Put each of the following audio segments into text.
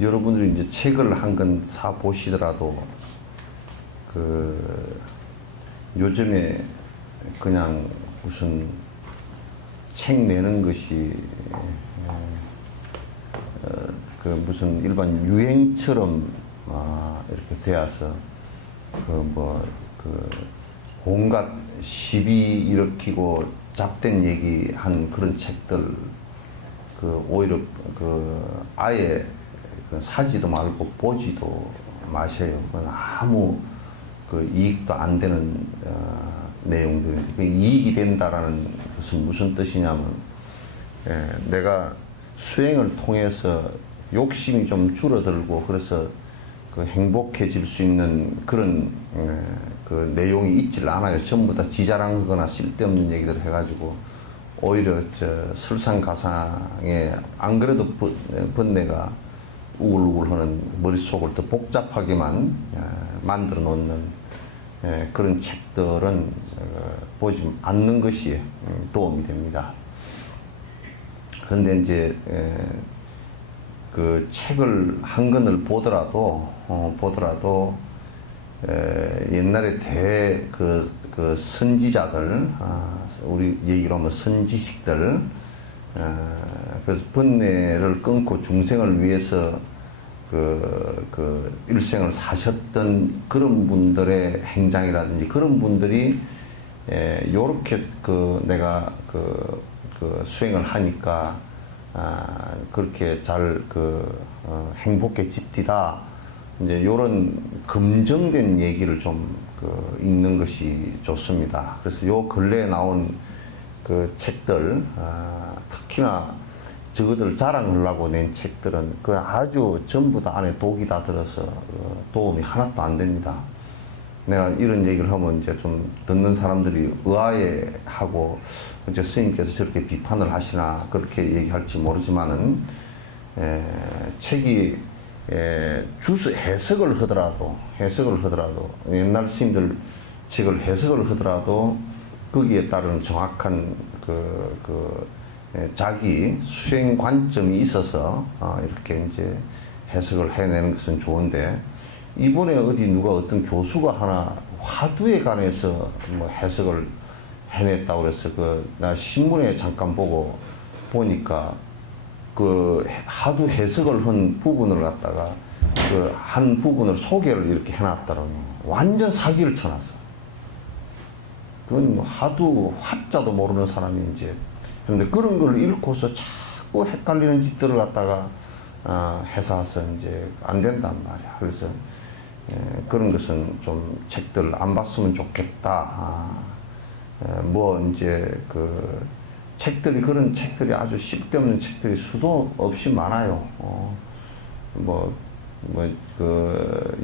여러분들이 이제 책을 한 권 사 보시더라도 그 요즘에 그냥 무슨 책 내는 것이 그 무슨 일반 유행처럼 이렇게 되어서 그 온갖 시비 일으키고 잡된 얘기한 그런 책들 그 오히려 그 아예 사지도 말고 보지도 마셔요. 아무 그 이익도 안 되는 내용들. 이익이 된다라는 것은 무슨 뜻이냐면 내가 수행을 통해서 욕심이 좀 줄어들고 그래서 그 행복해질 수 있는 그런 그 내용이 있질 않아요. 전부 다 지자랑하거나 쓸데없는 얘기들 해가지고 오히려 설상가상에 안 그래도 번뇌가 우글우글하는 머릿속을 더 복잡하게만 만들어 놓는 그런 책들은 보지 않는 것이 도움이 됩니다. 그런데 이제 그 책을 한 권을 보더라도 옛날에 그 선지자들, 우리 얘기로 하면 선지식들, 그래서 번뇌를 끊고 중생을 위해서 그 일생을 사셨던 그런 분들의 행장이라든지 그런 분들이 요렇게 내가 수행을 하니까 그렇게 잘 행복해집디다. 이제 요런 검증된 얘기를 좀 읽는 것이 좋습니다. 그래서 요 근래에 나온 그 책들, 특히나 저거들 자랑하려고 낸 책들은 그 아주 전부 다 안에 독이 다 들어서 도움이 하나도 안 됩니다. 내가 이런 얘기를 하면 이제 좀 듣는 사람들이 의아해하고 이제 스님께서 저렇게 비판을 하시나 그렇게 얘기할지 모르지만은 책이 주스 해석을 하더라도 옛날 스님들 책을 해석을 하더라도 거기에 따른 정확한 자기 수행 관점이 있어서 이렇게 이제 해석을 해내는 것은 좋은데 이번에 어디 누가 어떤 교수가 하나 화두에 관해서 뭐 해석을 해냈다고 그래서 나 신문에 잠깐 보니까 그 하도 해석을 한 부분을 갖다가 그 한 부분을 소개를 이렇게 해놨더라고요. 완전 사기를 쳐놨어. 그건 뭐 하도 화자도 모르는 사람이 이제 그런데 그런 걸 읽고서 자꾸 헷갈리는 짓들을 갖다가 해서 이제 안 된단 말이야. 그래서 그런 것은 좀 책들 안 봤으면 좋겠다. 뭐 이제 그 책들이 그런 책들이 아주 쓸데없는 책들이 수도 없이 많아요.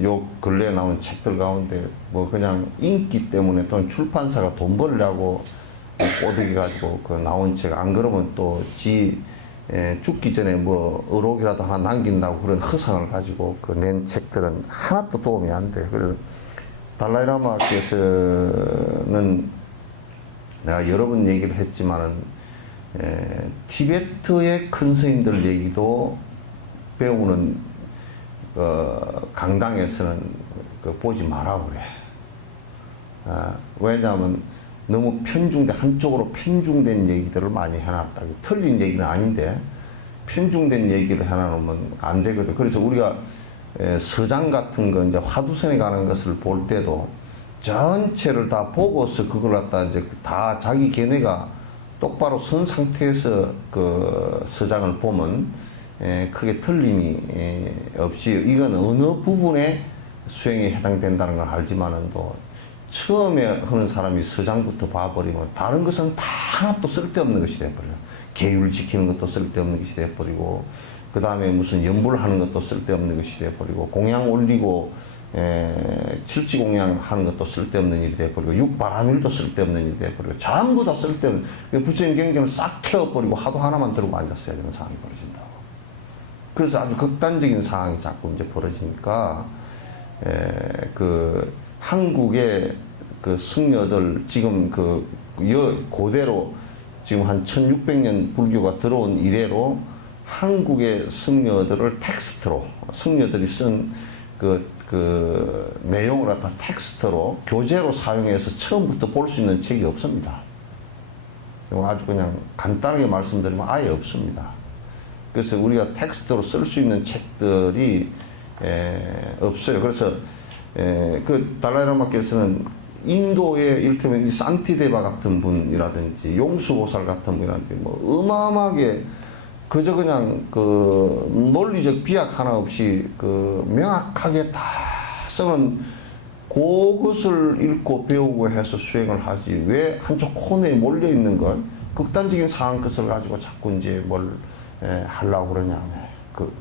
요 근래에 나온 책들 가운데 뭐 그냥 인기 때문에 또는 출판사가 돈 벌려고 꼬드기 가지고 나온 책 안 그러면 또 죽기 전에 뭐 의록이라도 하나 남긴다고 그런 허상을 가지고 낸 책들은 하나도 도움이 안 돼. 그래서 달라이라마께서는 내가 여러 번 얘기를 했지만은 티베트의 큰 스님들 얘기도 배우는 강당에서는 보지 마라 그래. 왜냐하면 너무 한쪽으로 편중된 얘기들을 많이 해놨다. 틀린 얘기는 아닌데 편중된 얘기를 해놔놓으면 안 되거든. 그래서 우리가 서장 같은 거 이제 화두선에 가는 것을 볼 때도 전체를 다 보고서 그걸 갖다 이제 다 자기 견해가 똑바로 선 상태에서 그 서장을 보면 크게 틀림이 없이 이건 어느 부분에 수행에 해당된다는 걸 알지만은 또 처음에 하는 사람이 서장부터 봐버리면 다른 것은 다 하나도 쓸데없는 것이 돼버려요. 계율 지키는 것도 쓸데없는 것이 돼버리고 그 다음에 무슨 연불하는 것도 쓸데없는 것이 돼버리고 공양 올리고 칠지공양 하는 것도 쓸데없는 일이 돼버리고 육바람일도 쓸데없는 일이 돼버리고 전부 다 쓸데없는 부처님 경전을 싹 태워버리고 하도 하나만 들고 앉았어야 되는 상황이 벌어진다고. 그래서 아주 극단적인 상황이 자꾸 이제 벌어지니까 그 한국의 그 승려들 지금 고대로 지금 한 1600년 불교가 들어온 이래로 한국의 승려들을 텍스트로, 승려들이 쓴 그 내용을 갖다 텍스트로 교재로 사용해서 처음부터 볼 수 있는 책이 없습니다. 아주 그냥 간단하게 말씀드리면 아예 없습니다. 그래서 우리가 텍스트로 쓸 수 있는 책들이 없어요. 그래서 그 달라이라마께서는 인도의 이를테면 이 산티데바 같은 분이라든지 용수보살 같은 분이라든지 뭐 어마어마하게 그저 그냥 그 논리적 비약 하나 없이 그 명확하게 다 쓰는 그것을 읽고 배우고 해서 수행을 하지 왜 한쪽 코너에 몰려 있는 것 극단적인 상황 것을 가지고 자꾸 이제 뭘 하려고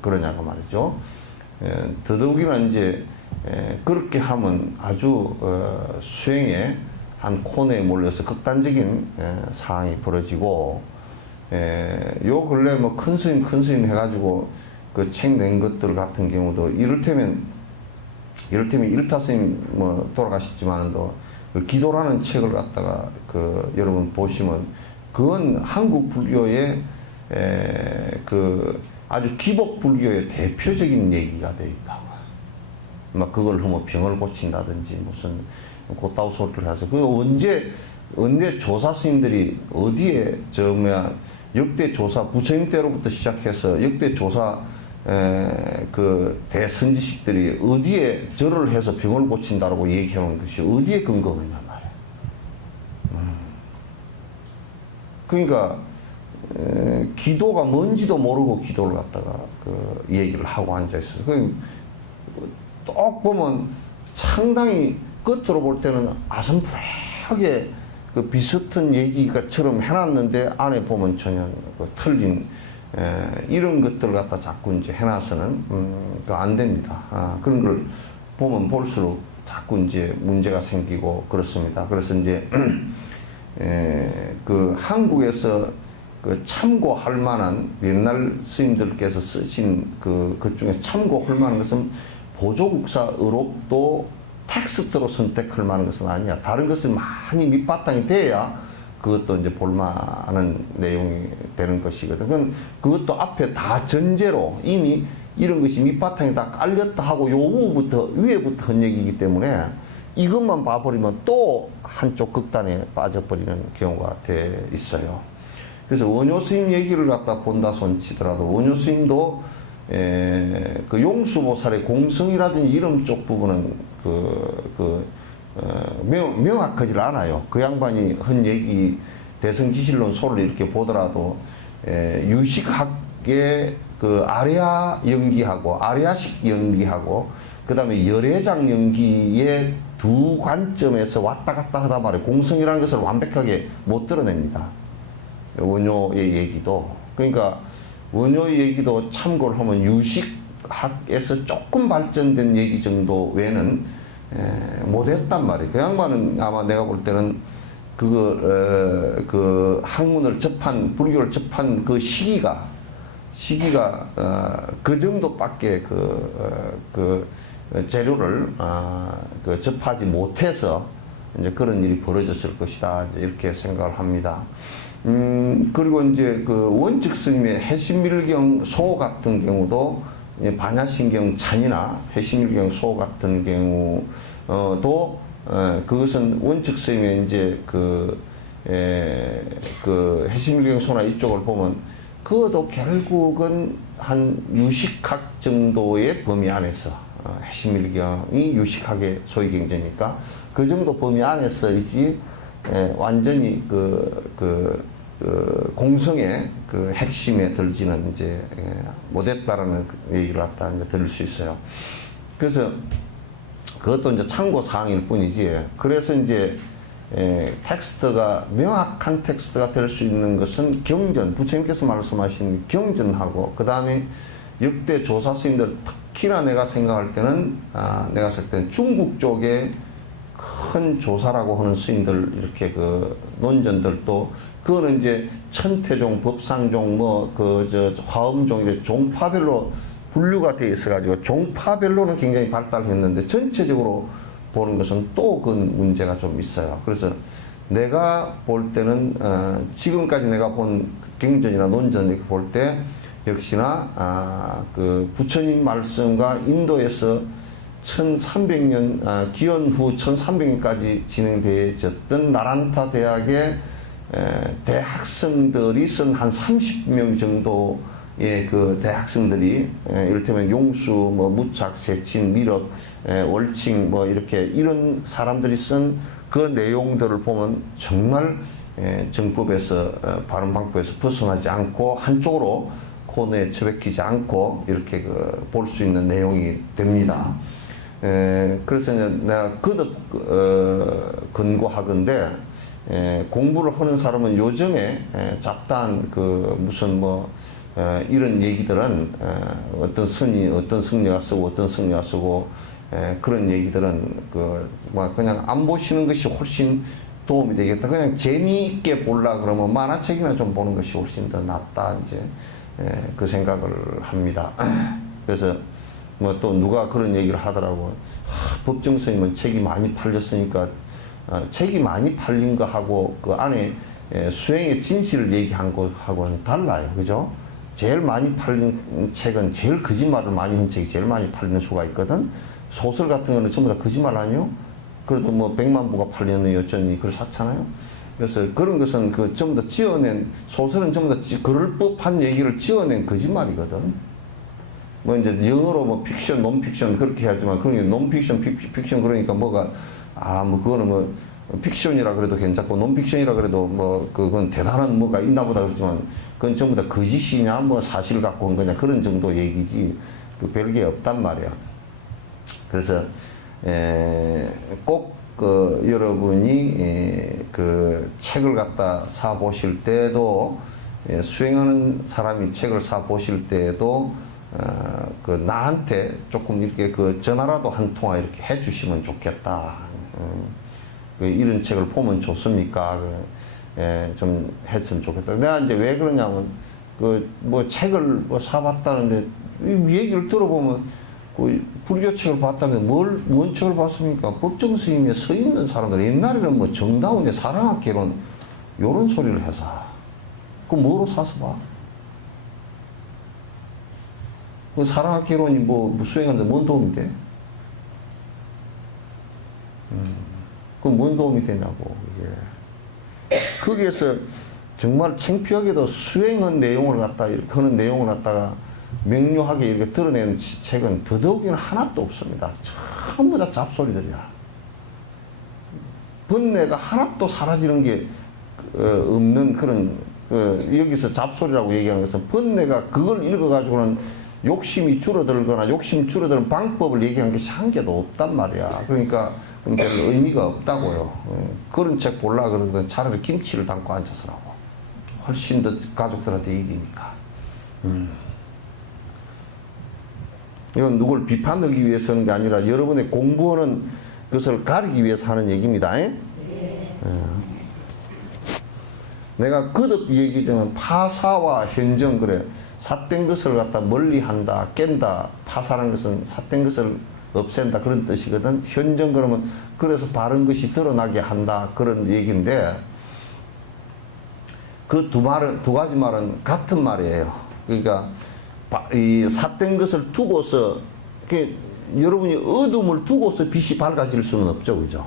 그러냐고 말이죠. 더더욱이나 이제 그렇게 하면 아주 수행에 한 코너에 몰려서 극단적인 상황이 벌어지고 요 근래 뭐 큰 스님 해가지고 그 책 낸 것들 같은 경우도 이를테면 일타 스님 뭐 돌아가셨지만도 그 기도라는 책을 갖다가 그 여러분 보시면 그건 한국 불교의 그 아주 기복 불교의 대표적인 얘기가 되어 있다고. 막 그걸 뭐 병을 고친다든지 무슨 곧다우 소리를 해서 그 언제 조사 스님들이 어디에 역대 조사 부처님 때로부터 시작해서 역대 조사 그 대선지식들이 어디에 절을 해서 병을 고친다라고 얘기하는 것이 어디에 근거가 있냐 말이야. 그러니까 기도가 뭔지도 모르고 기도를 갖다가 그 얘기를 하고 앉아 있어. 딱 보면 상당히 끝으로 볼 때는 아슴푸레하게 그 비슷한 얘기가처럼 해놨는데 안에 보면 전혀 그 틀린 이런 것들 갖다 자꾸 이제 해놔서는 안 됩니다. 그런 걸 보면 볼수록 자꾸 이제 문제가 생기고 그렇습니다. 그래서 이제 그 한국에서 그 참고할 만한 옛날 스님들께서 쓰신 그 중에 참고할 만한 것은 보조국사 의록도 텍스트로 선택할 만한 것은 아니야. 다른 것은 많이 밑바탕이 돼야 그것도 이제 볼만한 내용이 되는 것이거든. 그것도 앞에 다 전제로 이미 이런 것이 밑바탕에 다 깔렸다 하고 요 위에부터 한 얘기이기 때문에 이것만 봐버리면 또 한쪽 극단에 빠져버리는 경우가 돼 있어요. 그래서 원효 스님 얘기를 갖다 본다 손치더라도 원효 스님도 그 용수보살의 공성이라든지 이런 쪽 부분은 명확하지 않아요. 그 양반이 한 얘기 대승기실론 소를 이렇게 보더라도 유식학의 그 아리아 연기하고 아리아식 연기하고 그 다음에 열애장 연기의 두 관점에서 왔다 갔다 하다 말이에요. 공성이라는 것을 완벽하게 못 드러냅니다. 원효의 얘기도. 그러니까 원효의 얘기도 참고를 하면 유식학에서 조금 발전된 얘기 정도 외에는 못했단 말이에요. 그 양반은 아마 내가 볼 때는 그 학문을 접한, 불교를 접한 그 시기가 그 정도밖에 그 재료를 접하지 못해서 이제 그런 일이 벌어졌을 것이다. 이렇게 생각을 합니다. 그리고 이제 그 원측 스님의 해신밀경 소 같은 경우도 반야신경 찬이나 해신밀경 소 같은 경우도 그것은 원측 스님의 이제 그 해신밀경 소나 이쪽을 보면 그것도 결국은 한 유식학 정도의 범위 안에서 해신밀경이 유식학의 소위 경제니까 그 정도 범위 안에서이지 완전히 공성의 그 핵심에 들지는 이제 못했다라는 얘기를 갖다 이제 들을 수 있어요. 그래서 그것도 이제 참고 사항일 뿐이지. 그래서 이제 텍스트가 명확한 텍스트가 될 수 있는 것은 경전, 부처님께서 말씀하신 경전하고 그 다음에 역대 조사 스님들 특히나 내가 생각할 때는 내가 쓸 때는 중국 쪽에 큰 조사라고 하는 스님들 이렇게 그 논전들도 그거는 이제 천태종, 법상종, 화엄종 이제 종파별로 분류가 되어 있어가지고 종파별로는 굉장히 발달했는데 전체적으로 보는 것은 또 그 문제가 좀 있어요. 그래서 내가 볼 때는 지금까지 내가 본 경전이나 논전 이렇게 볼 때 역시나 그 부처님 말씀과 인도에서 1300년 기원 후 1300년까지 진행되어졌던 나란타 대학의 대학생들이 쓴 한 30명 정도의 그 대학생들이 이를테면 용수, 뭐 무착, 세친, 밀업, 월칭 뭐 이렇게 이런 사람들이 쓴 그 내용들을 보면 정말 정법에서 바른 방법에서 벗어나지 않고 한쪽으로 코너에 처박히지 않고 이렇게 볼 수 있는 내용이 됩니다. 그래서 내가 거듭 근거하건대 공부를 하는 사람은 요즘에 잡다한 그 무슨 뭐 이런 얘기들은 어떤 스님, 어떤 승려가 쓰고 어떤 승려가 쓰고 그런 얘기들은 그냥 안 보시는 것이 훨씬 도움이 되겠다. 그냥 재미있게 보려 그러면 만화책이나 좀 보는 것이 훨씬 더 낫다 이제 그 생각을 합니다. 그래서 뭐 또 누가 그런 얘기를 하더라고. 법정 스님은 책이 많이 팔렸으니까 책이 많이 팔린 거하고 그 안에 수행의 진실을 얘기한 거하고는 달라요. 그죠? 제일 많이 팔린 책은 제일 거짓말을 많이 한 책이 제일 많이 팔리는 수가 있거든. 소설 같은 거는 전부 다 거짓말 아니요? 그래도 뭐 100만 부가 팔렸는 여전히 그걸 샀잖아요. 그래서 그런 것은 그 전부 다 지어낸 소설은 전부 다 그럴 법한 얘기를 지어낸 거짓말이거든. 뭐 이제 영어로 뭐 픽션, 논픽션 그렇게 하지만 그런 게 논픽션, 픽션 그러니까 뭐가 뭐 그거는 뭐 픽션이라 그래도 괜찮고 논픽션이라 그래도 뭐 그건 대단한 뭐가 있나 보다 그렇지만 그건 전부 다 거짓이냐 뭐 사실 갖고 온 거냐 그런 정도 얘기지 그 별게 없단 말이야. 그래서 꼭 여러분이 그 책을 갖다 사 보실 때도 수행하는 사람이 책을 사 보실 때도 그 나한테 조금 이렇게 그 전화라도 한 통화 이렇게 해주시면 좋겠다. 이런 책을 보면 좋습니까? 좀 했으면 좋겠다. 내가 이제 왜 그러냐면 그 뭐 책을 뭐 사봤다는데 이 얘기를 들어보면 그 불교 책을 봤다면 뭔 책을 봤습니까? 법정 스님에 서 있는 사람들 옛날에는 뭐 정다운의 사랑학개론 요런 소리를 해서 그 뭐로 사서 봐? 그 사랑학개론이 뭐 수행하는데 뭔 도움이 돼? 그 뭔 도움이 되냐고 이게. 거기에서 정말 창피하게도 수행한 내용을 갖다 하는 내용을 갖다가 명료하게 이렇게 드러내는 책은 더더욱이나 하나도 없습니다. 전부 다 잡소리들이야. 번뇌가 하나도 사라지는 게 없는 그런 여기서 잡소리라고 얘기한 것은 번뇌가 그걸 읽어가지고는 욕심이 줄어들거나 욕심 줄어드는 방법을 얘기한 것이 한 개도 없단 말이야. 그러니까 별 의미가 없다고요. 그런 책 보려고 그러면 차라리 김치를 담고 앉아서라고. 훨씬 더 가족들한테 이기니까. 이건 누굴 비판하기 위해서 하는 게 아니라 여러분의 공부하는 것을 가리기 위해서 하는 얘기입니다. 내가 거듭 얘기하자면 파사와 현정 그래. 삿된 것을 갖다 멀리한다, 깬다. 파사라는 것은 삿된 것을 없앤다 그런 뜻이거든. 현정 그러면 그래서 바른 것이 드러나게 한다 그런 얘기인데 그 두 가지 말은 같은 말이에요. 그러니까 이 삿된 것을 두고서 여러분이 어둠을 두고서 빛이 밝아질 수는 없죠, 그죠?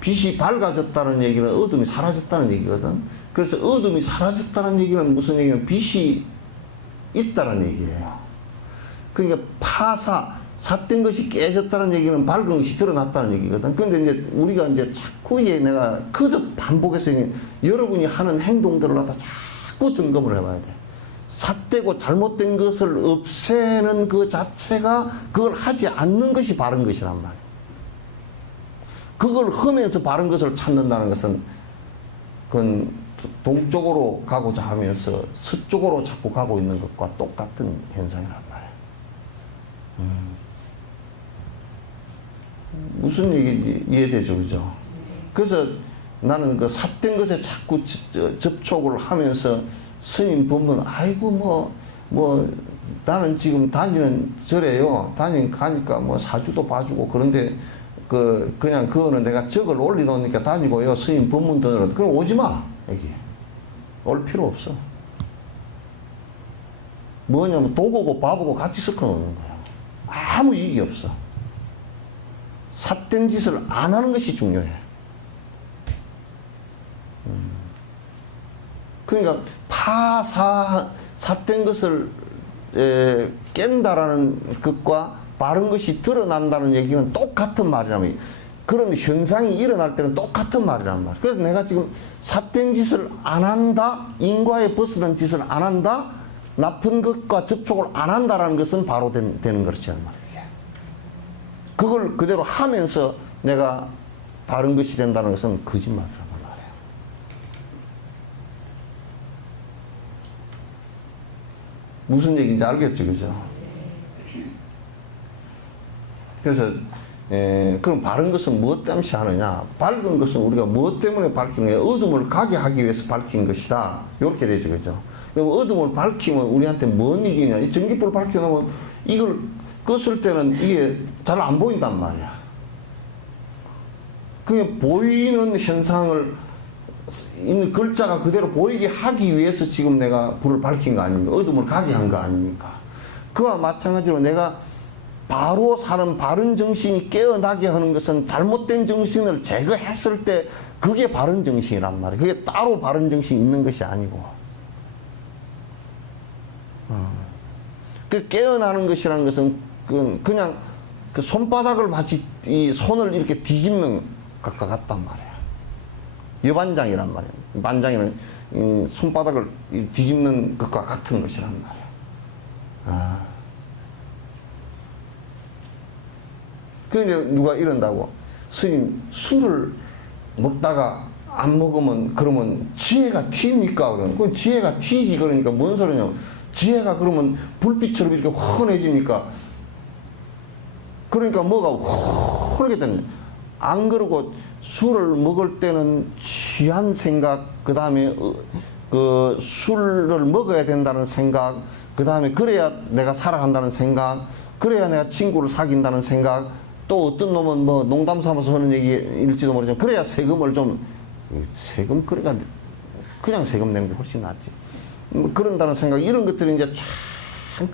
빛이 밝아졌다는 얘기는 어둠이 사라졌다는 얘기거든. 그래서 어둠이 사라졌다는 얘기는 무슨 얘기냐면 빛이 있다는 얘기예요. 그러니까 삿된 것이 깨졌다는 얘기는 밝은 것이 드러났다는 얘기거든. 그런데 이제 우리가 이제 자꾸 내가 거듭 반복해서 여러분이 하는 행동들을 갖다 자꾸 점검을 해봐야 돼. 삿되고 잘못된 것을 없애는 그 자체가 그걸 하지 않는 것이 바른 것이란 말이야. 그걸 하면서 바른 것을 찾는다는 것은 그건 동쪽으로 가고자 하면서 서쪽으로 자꾸 가고 있는 것과 똑같은 현상이란 말이야. 무슨 얘기인지 이해되죠, 그죠? 그래서 나는 그 삿된 것에 자꾸 접촉을 하면서 스님 보면 아이고 나는 지금 다니는 절에요. 가니까 뭐 사주도 봐주고 그런데 그냥 그거는 내가 적을 올려놓으니까 다니고요. 스님 법문 들으러 그럼 오지 마 여기 올 필요 없어. 뭐냐면 독하고 바보고 같이 섞어 놓는 거야. 아무 이익이 없어. 삿된 짓을 안 하는 것이 중요해. 그러니까 삿된 것을 깬다라는 것과 바른 것이 드러난다는 얘기는 똑같은 말이라면, 그런 현상이 일어날 때는 똑같은 말이란 말이야. 그래서 내가 지금 삿된 짓을 안 한다, 인과에 벗어난 짓을 안 한다, 나쁜 것과 접촉을 안 한다라는 것은 바로 되는 것이란 말이야. 그걸 그대로 하면서 내가 바른 것이 된다는 것은 거짓말이란 말이야. 무슨 얘기인지 알겠죠, 그죠? 그래서 그럼 바른 것은 무엇 때문에 하느냐? 밝은 것은 우리가 무엇 때문에 밝히는 거야? 어둠을 가게 하기 위해서 밝힌 것이다. 이렇게 되죠, 그죠? 그럼 어둠을 밝히면 우리한테 뭔 이익이냐? 이 전기불을 밝혀놓으면 이걸 껐을 때는 이게 잘 안 보인단 말이야. 그게 보이는 현상을, 있는 글자가 그대로 보이게 하기 위해서 지금 내가 불을 밝힌 거 아닙니까? 어둠을 가게 한 거 아닙니까? 그와 마찬가지로 내가 바로 사는 바른 정신이 깨어나게 하는 것은 잘못된 정신을 제거했을 때 그게 바른 정신이란 말이에요. 그게 따로 바른 정신이 있는 것이 아니고. 그 깨어나는 것이라는 것은 그냥 그 손바닥을 마치 이 손을 이렇게 뒤집는 것과 같단 말이야. 여반장이란 말이야. 반장이는 손바닥을 뒤집는 것과 같은 것이란 말이야. 그런데 누가 이런다고, 스님 술을 먹다가 안 먹으면 그러면 지혜가 튀니까? 그건 지혜가 튀지. 그러니까 뭔 소리냐? 지혜가 그러면 불빛처럼 이렇게 환해집니까? 그러니까 뭐가 환하게 되는, 안 그러고 술을 먹을 때는 취한 생각, 그 다음에 그 술을 먹어야 된다는 생각, 그 다음에 그래야 내가 살아간다는 생각, 그래야 내가 친구를 사귄다는 생각, 또 어떤 놈은 뭐 농담 삼아서 하는 얘기일지도 모르지만 그래야 세금을 좀, 세금 그래가 그냥 세금 내는 게 훨씬 낫지. 그런다는 생각, 이런 것들이 이제 참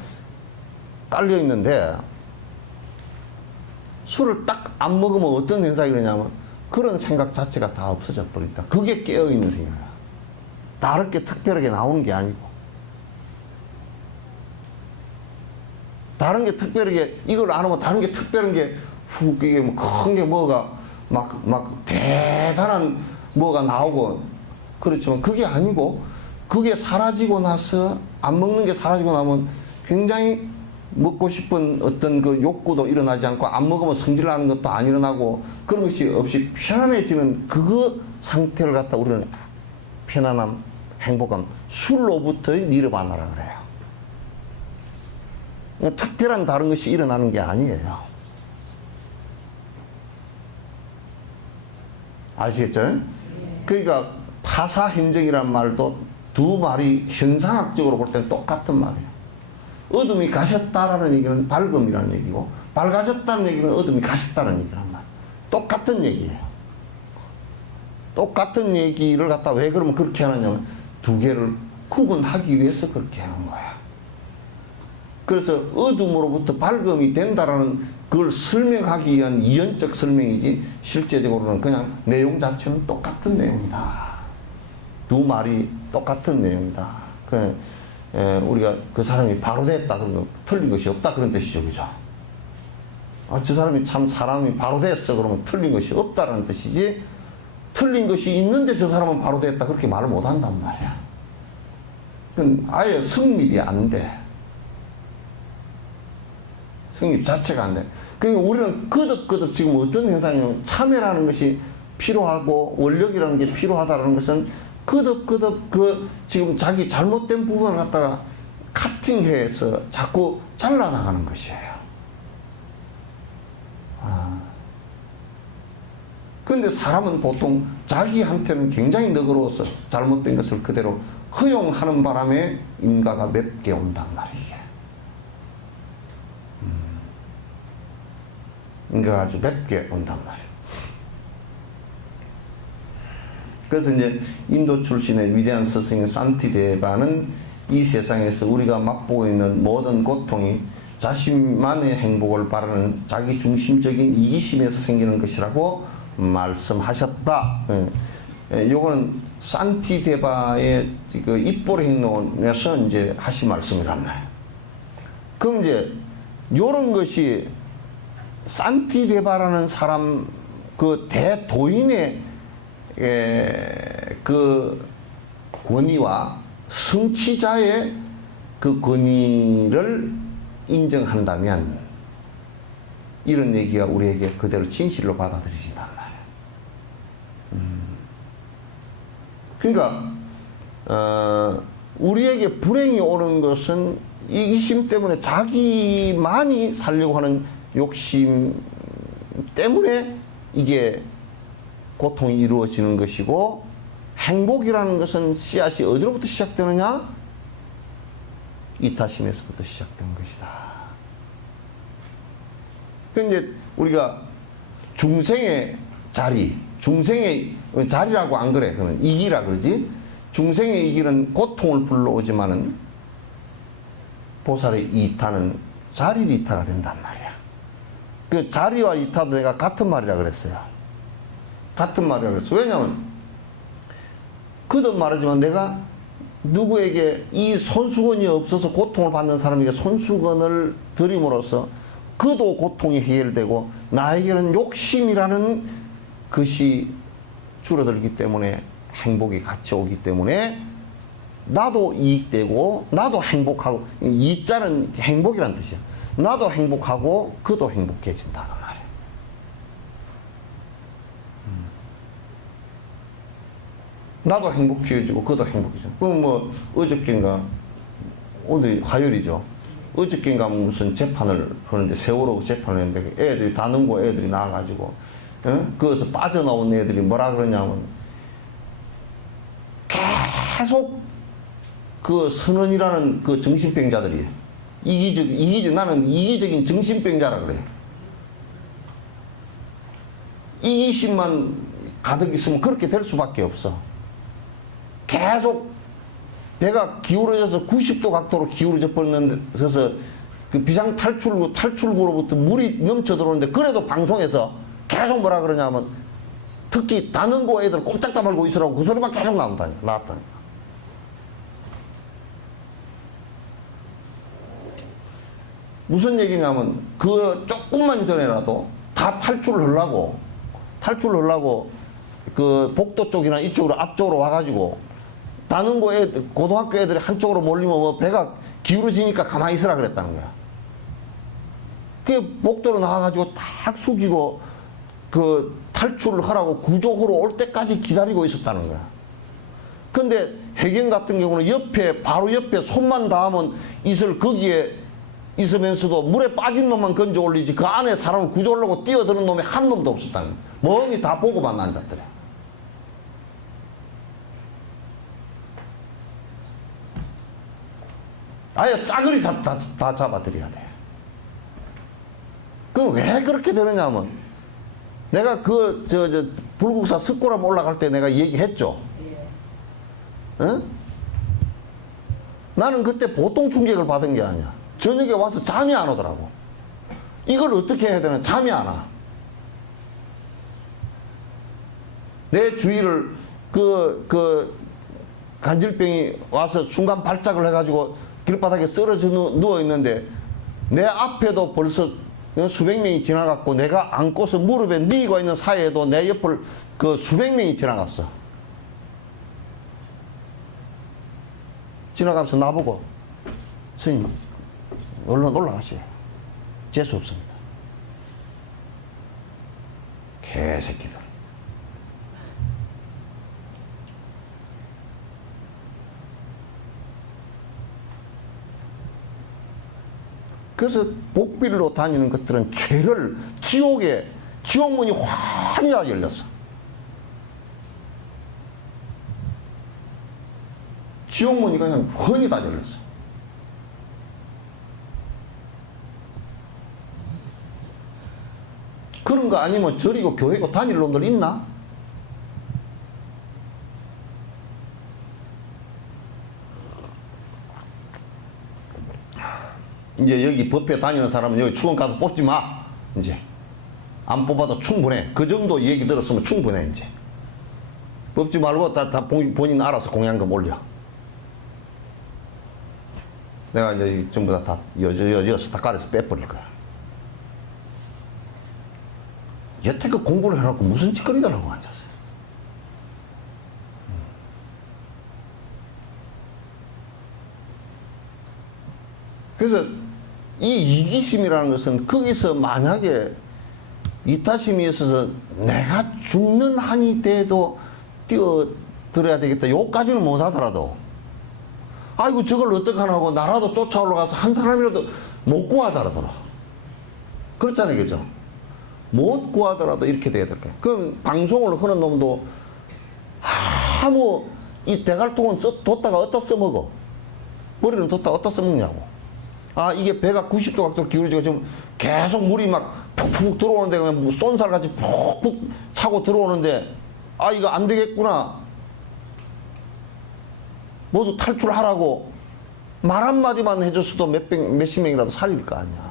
깔려 있는데, 술을 딱 안 먹으면 어떤 현상이 그러냐면 그런 생각 자체가 다 없어져 버린다. 그게 깨어있는 생각이야. 다르게 특별하게 나오는 게 아니고, 다른 게 특별하게, 이걸 안 하면 다른 게 특별한 게 이게 뭐 큰 게 뭐가 막 대단한 뭐가 나오고, 그렇지만 그게 아니고, 그게 사라지고 나서, 안 먹는 게 사라지고 나면 굉장히 먹고 싶은 어떤 그 욕구도 일어나지 않고, 안 먹으면 성질나는 것도 안 일어나고, 그런 것이 없이 편안해지는 그 상태를 갖다 우리는 편안함, 행복감, 술로부터의 니르바나라 그래요. 그러니까 특별한 다른 것이 일어나는 게 아니에요. 아시겠죠? 그러니까 파사현정이란 말도 두 말이 현상학적으로 볼 때는 똑같은 말이에요. 어둠이 가셨다라는 얘기는 밝음이라는 얘기고, 밝아졌다는 얘기는 어둠이 가셨다는 얘기란 말이에요. 똑같은 얘기예요. 똑같은 얘기를 갖다 왜 그러면 그렇게 하느냐면 두 개를 구분하기 위해서 그렇게 하는 거야. 그래서 어둠으로부터 밝음이 된다라는 그걸 설명하기 위한 이언적 설명이지, 실제적으로는 그냥 내용 자체는 똑같은 내용이다. 두 말이 똑같은 내용이다. 우리가 그 사람이 바로 됐다 그러면 틀린 것이 없다 그런 뜻이죠, 그죠? 저 사람이 참 사람이 바로 됐어 그러면 틀린 것이 없다라는 뜻이지, 틀린 것이 있는데 저 사람은 바로 됐다 그렇게 말을 못 한단 말이야. 그건 아예 성립이 안 돼. 성립 자체가 안 돼. 그러니까 우리는 끄덕끄덕 지금 어떤 현상이냐면, 참회라는 것이 필요하고 원력이라는 게 필요하다는 것은 끄덕끄덕 그 지금 자기 잘못된 부분을 갖다가 카팅해서 자꾸 잘라나가는 것이에요. 그런데 사람은 보통 자기한테는 굉장히 너그러워서 잘못된 것을 그대로 허용하는 바람에 인과가 맺게 온단 말이에요. 인가가 아주 맵게 온단 말이에요. 그래서 이제 인도 출신의 위대한 스승인 산티데바는 이 세상에서 우리가 맛보고 있는 모든 고통이 자신만의 행복을 바라는 자기 중심적인 이기심에서 생기는 것이라고 말씀하셨다. 요거는 산티데바의 그 입볼 행론에서 이제 하신 말씀이란 말이에요. 그럼 이제 요런 것이 산티데바라는 사람 그 대도인의 그 권위와 성취자의 그 권위를 인정한다면 이런 얘기가 우리에게 그대로 진실로 받아들여진단 말이에요. 그러니까 우리에게 불행이 오는 것은 이기심 때문에 자기만이 살려고 하는 욕심 때문에 이게 고통이 이루어지는 것이고, 행복이라는 것은 씨앗이 어디로부터 시작되느냐? 이타심에서부터 시작된 것이다. 그런데 우리가 중생의 자리, 중생의 자리라고 안 그래. 그러면 이기라 그러지. 중생의 이기는 고통을 불러오지만은 보살의 이타는 자리 이타가 된단 말이야. 그 자리와 이타도 내가 같은 말이라 그랬어요. 같은 말이라 그랬어. 왜냐면 그도 말하지만 내가 누구에게 이 손수건이 없어서 고통을 받는 사람에게 손수건을 드림으로써 그도 고통이 해결되고 나에게는 욕심이라는 것이 줄어들기 때문에 행복이 같이 오기 때문에 나도 이익되고 나도 행복하고, 이자는 행복이란 뜻이야. 나도 행복하고 그도 행복해진다는 말이야. 나도 행복해지고 그도 행복해지고. 그럼 뭐 어저께인가, 오늘 화요일이죠. 어저께인가 무슨 재판을 그런데 세월호 재판을 했는데 애들이 다능고 애들이 나와가지고 거기서 빠져나온 애들이 뭐라 그러냐면 계속 그 선언이라는 그 정신병자들이 나는 이기적인 정신병자라 그래. 이기심만 가득 있으면 그렇게 될 수밖에 없어. 계속 배가 기울어져서 90도 각도로 기울어져 버렸는데서 그 비상 탈출구로부터 물이 넘쳐 들어오는데, 그래도 방송에서 계속 뭐라 그러냐면 특히 다능고 애들 꼼짝 다물고 있으라고 그 소리만 계속 나왔다니까. 무슨 얘기냐면 그 조금만 전에라도 다 탈출을 하려고 그 복도 쪽이나 이쪽으로 앞쪽으로 와가지고 다능고 애들, 고등학교 애들이 한쪽으로 몰리면 뭐 배가 기울어지니까 가만히 있으라 그랬다는 거야. 그 복도로 나와가지고 탁 숙이고 그 탈출을 하라고 구조호로 올 때까지 기다리고 있었다는 거야. 근데 해경 같은 경우는 바로 옆에 손만 닿으면 거기에 있으면서도 물에 빠진 놈만 건져 올리지 그 안에 사람을 구조하려고 뛰어드는 놈이 한 놈도 없었다는 거야. 멍이 다 보고만 앉았더래. 아예 싸그리 다 잡아들여야 돼. 그 왜 그렇게 되느냐면 내가 불국사 석굴암 올라갈 때 내가 얘기했죠. 응? 나는 그때 보통 충격을 받은 게 아니야. 저녁에 와서 잠이 안 오더라고. 이걸 어떻게 해야 되나? 잠이 안 와. 내 주위를 간질병이 와서 순간 발작을 해가지고 길바닥에 쓰러져 누워 있는데 내 앞에도 벌써 수백 명이 지나갔고 내가 안고서 무릎에 뉘고 있는 사이에도 내 옆을 그 수백 명이 지나갔어. 지나가면서 나보고 스님 얼른 올라가시오. 재수 없습니다. 개새끼들. 그래서 복빌로 다니는 것들은 지옥문이 환히 열렸어. 지옥문이 그냥 환히 다 열렸어. 그런 거 아니면 절이고 교회고 다닐 놈들 있나? 이제 여기 법회 다니는 사람은 여기 추원 가서 뽑지 마. 이제. 안 뽑아도 충분해. 그 정도 얘기 들었으면 충분해, 이제. 뽑지 말고 다 본인 알아서 공약금 올려. 내가 이제 전부 다 여서 닭가리에서 빼버릴 거야. 여태껏 공부를 해놓고 무슨 짓거리다라고 앉았어요. 그래서 이 이기심이라는 것은 거기서 만약에 이타심이 있어서 내가 죽는 한이 돼도 뛰어들어야 되겠다. 요까지는 못하더라도 아이고 저걸 어떡하나 고 나라도 쫓아 올라가서 한 사람이라도 못 구하더라도 그렇잖아요. 그죠? 못 구하더라도 이렇게 돼야 될 거야. 그럼 방송을 하는 놈도 아무 이 대갈통은 뒀다가 어디다 써먹어? 머리는 뒀다가 어디다 써먹냐고. 아 이게 배가 90도 각도로 기울어지고 지금 계속 물이 막 푹푹 들어오는데 그냥 뭐 쏜살같이 푹푹 차고 들어오는데 아 이거 안 되겠구나. 모두 탈출하라고 말 한마디만 해줬어도 몇십 명이라도 살릴 거 아니야.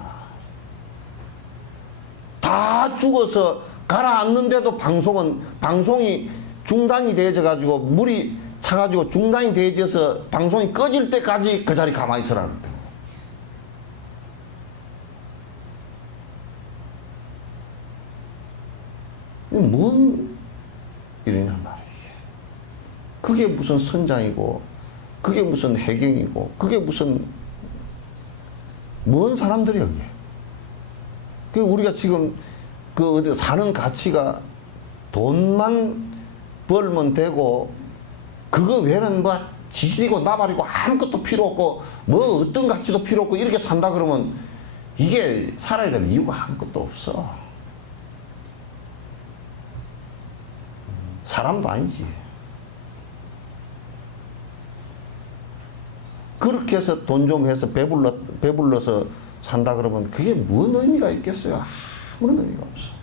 다 죽어서 가라앉는데도 방송이 중단이 되어져가지고 물이 차가지고 중단이 되어져서 방송이 꺼질 때까지 그 자리 가만히 있으라는 거야. 뭔 일이냐 말이야. 그게 무슨 선장이고 그게 무슨 해경이고 그게 무슨 뭔 사람들이야 그게. 그 우리가 지금 그 어디 사는 가치가 돈만 벌면 되고 그거 외에는 뭐 지지고 나발이고 아무것도 필요 없고 뭐 어떤 가치도 필요 없고 이렇게 산다 그러면 이게 살아야 될 이유가 아무것도 없어. 사람도 아니지. 그렇게 해서 돈 좀 해서 배불러서 산다 그러면 그게 뭔 의미가 있겠어요? 아무런 의미가 없어.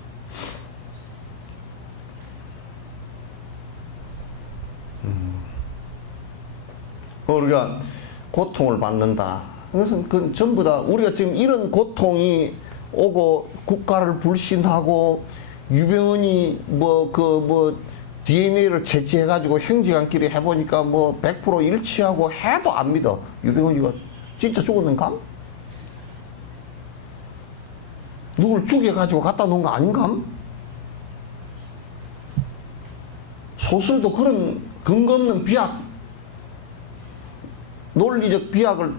우리가 고통을 받는다. 그것은 그 전부 다 우리가 지금 이런 고통이 오고 국가를 불신하고 유병헌이 DNA를 채취해가지고 행지관끼리 해보니까 100% 일치하고 해도 안 믿어. 유병헌이가 진짜 죽었는가? 누굴 죽여가지고 갖다 놓은 거 아닌가? 소설도 그런 근거 없는 비약, 논리적 비약을,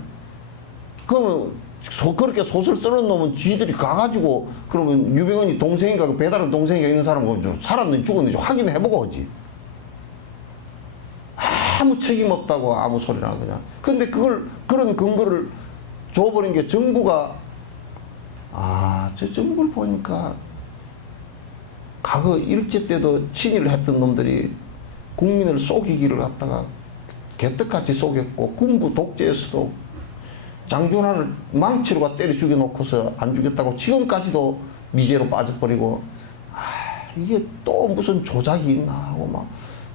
그렇게 소설 쓰는 놈은 쥐들이 가가지고, 그러면 유병헌이 동생인가, 그 배다른 동생인가 있는 사람은 좀 살았는지 죽었는지 확인해보고 하지. 아무 책임 없다고 아무 소리나 그냥. 근데 그런 근거를 줘버린 게 정부가, 저 정부를 보니까 과거 일제 때도 친일을 했던 놈들이 국민을 속이기를 갖다가 개떡같이 속였고, 군부 독재에서도 장준하를 망치로가 때려 죽여놓고서 안 죽였다고 지금까지도 미제로 빠져버리고, 이게 또 무슨 조작이 있나 하고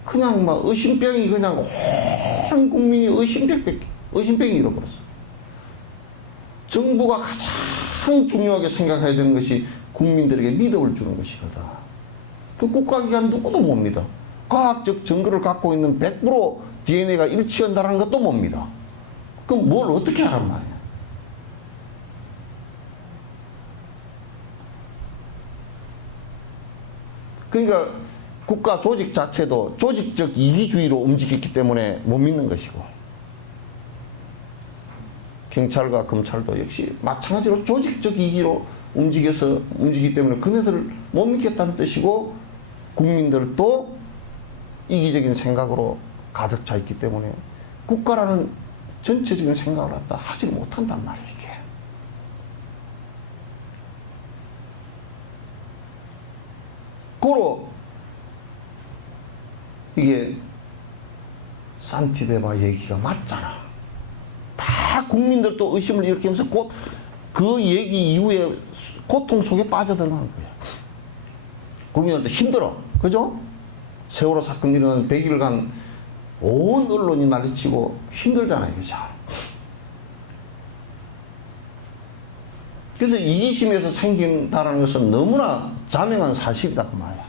그냥 의심병이 그냥 온 국민이 의심병이 잃어버렸어. 정부가 가장 중요하게 생각해야 되는 것이 국민들에게 믿음을 주는 것이거든. 그 국가기관 누구도 못 믿어. 과학적 증거를 갖고 있는 100% DNA가 일치한다는 것도 못 믿어. 그럼 뭘 어떻게 하란 말이야. 그러니까 국가 조직 자체도 조직적 이기주의로 움직였기 때문에 못 믿는 것이고, 경찰과 검찰도 역시 마찬가지로 조직적 이기로 움직이기 때문에 그네들을 못 믿겠다는 뜻이고, 국민들도 이기적인 생각으로 가득 차 있기 때문에 국가라는 전체적인 생각을 갖다 하지 못한단 말이에요, 이게. 고로 이게 산티데바 얘기가 맞잖아. 다 국민들도 의심을 일으키면서 곧 그 얘기 이후에 고통 속에 빠져들어가는 거야. 국민들도 힘들어. 그죠? 세월호 사건 일어난 100일간 온 언론이 난리치고 힘들잖아요. 그죠? 그래서 이기심에서 생긴다는 것은 너무나 자명한 사실이다 그 말이야.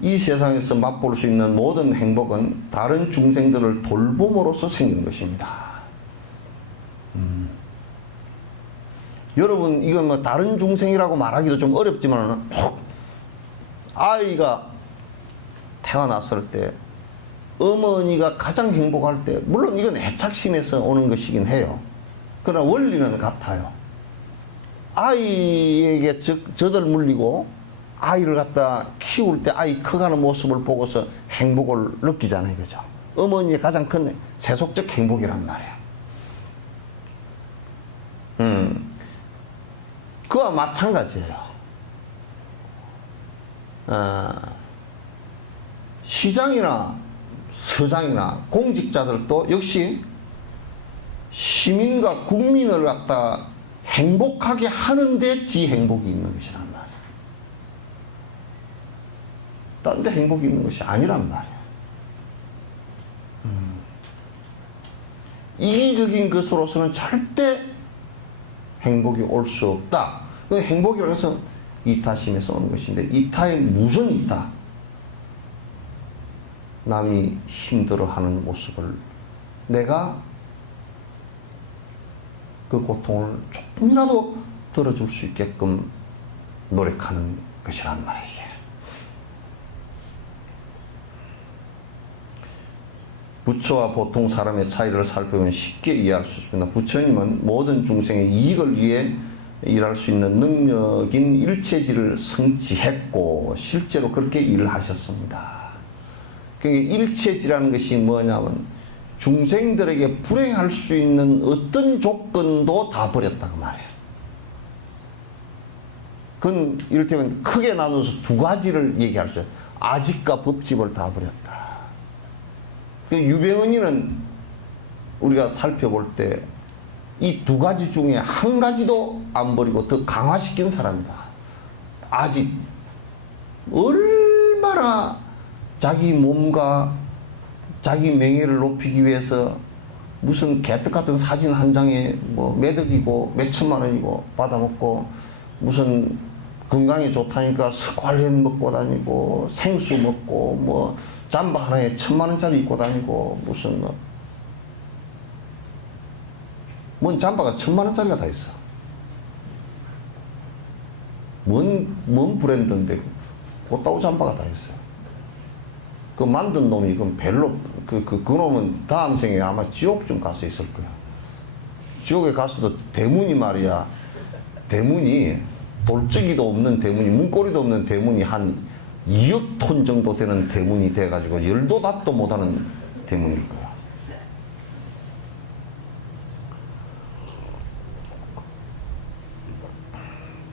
이 세상에서 맛볼 수 있는 모든 행복은 다른 중생들을 돌봄으로써 생기는 것입니다. 여러분, 이건 뭐 다른 중생이라고 말하기도 좀 어렵지만, 아이가 태어났을 때 어머니가 가장 행복할 때, 물론 이건 애착심에서 오는 것이긴 해요. 그러나 원리는 같아요. 아이에게 젖을 물리고 아이를 갖다 키울 때 아이 커가는 모습을 보고서 행복을 느끼잖아요. 그죠? 어머니의 가장 큰 세속적 행복이란 말이야. 그와 마찬가지예요. 시장이나 서장이나 공직자들도 역시 시민과 국민을 갖다 행복하게 하는데 지 행복이 있는 것이란 말이야. 딴 데 행복이 있는 것이 아니란 말이야. 이기적인 것으로서는 절대 행복이 올 수 없다. 그 행복이라는 것은 이타심에서 오는 것인데, 이타에 무슨 이타? 남이 힘들어하는 모습을 내가 그 고통을 조금이라도 덜어줄 수 있게끔 노력하는 것이란 말이에요. 부처와 보통 사람의 차이를 살펴보면 쉽게 이해할 수 있습니다. 부처님은 모든 중생의 이익을 위해 일할 수 있는 능력인 일체지를 성취했고 실제로 그렇게 일을 하셨습니다. 그러니까 일체지라는 것이 뭐냐면 중생들에게 불행할 수 있는 어떤 조건도 다 버렸다 그 말이에요. 그건 이를테면 크게 나눠서 두 가지를 얘기할 수 있어요. 아집과 법집을 다 버렸다. 유병언니는 우리가 살펴볼 때 이 두 가지 중에 한 가지도 안 버리고 더 강화시킨 사람이다. 아집. 얼마나 자기 몸과 자기 명예를 높이기 위해서 무슨 개떡 같은 사진 한 장에 뭐 매덕이고 몇천만 원이고 받아먹고 무슨 건강에 좋다니까 스ኳ렌 먹고 다니고 생수 먹고 뭐 잠바 하나에 1,000만 원짜리 입고 다니고 무슨 뭔 잠바가 1,000만 원짜리가 다 있어. 뭔 브랜드인데 꽃다우 잠바가 다 있어요. 그 만든 놈이 그럼 별로 그 놈은 다음 생에 아마 지옥 좀 가서 있을 거야. 지옥에 가서도 대문이 말이야. 대문이 돌적이도 없는 대문이 문고리도 없는 대문이 한 2억 톤 정도 되는 대문이 돼가지고 열도 닷도 못하는 대문일 거야.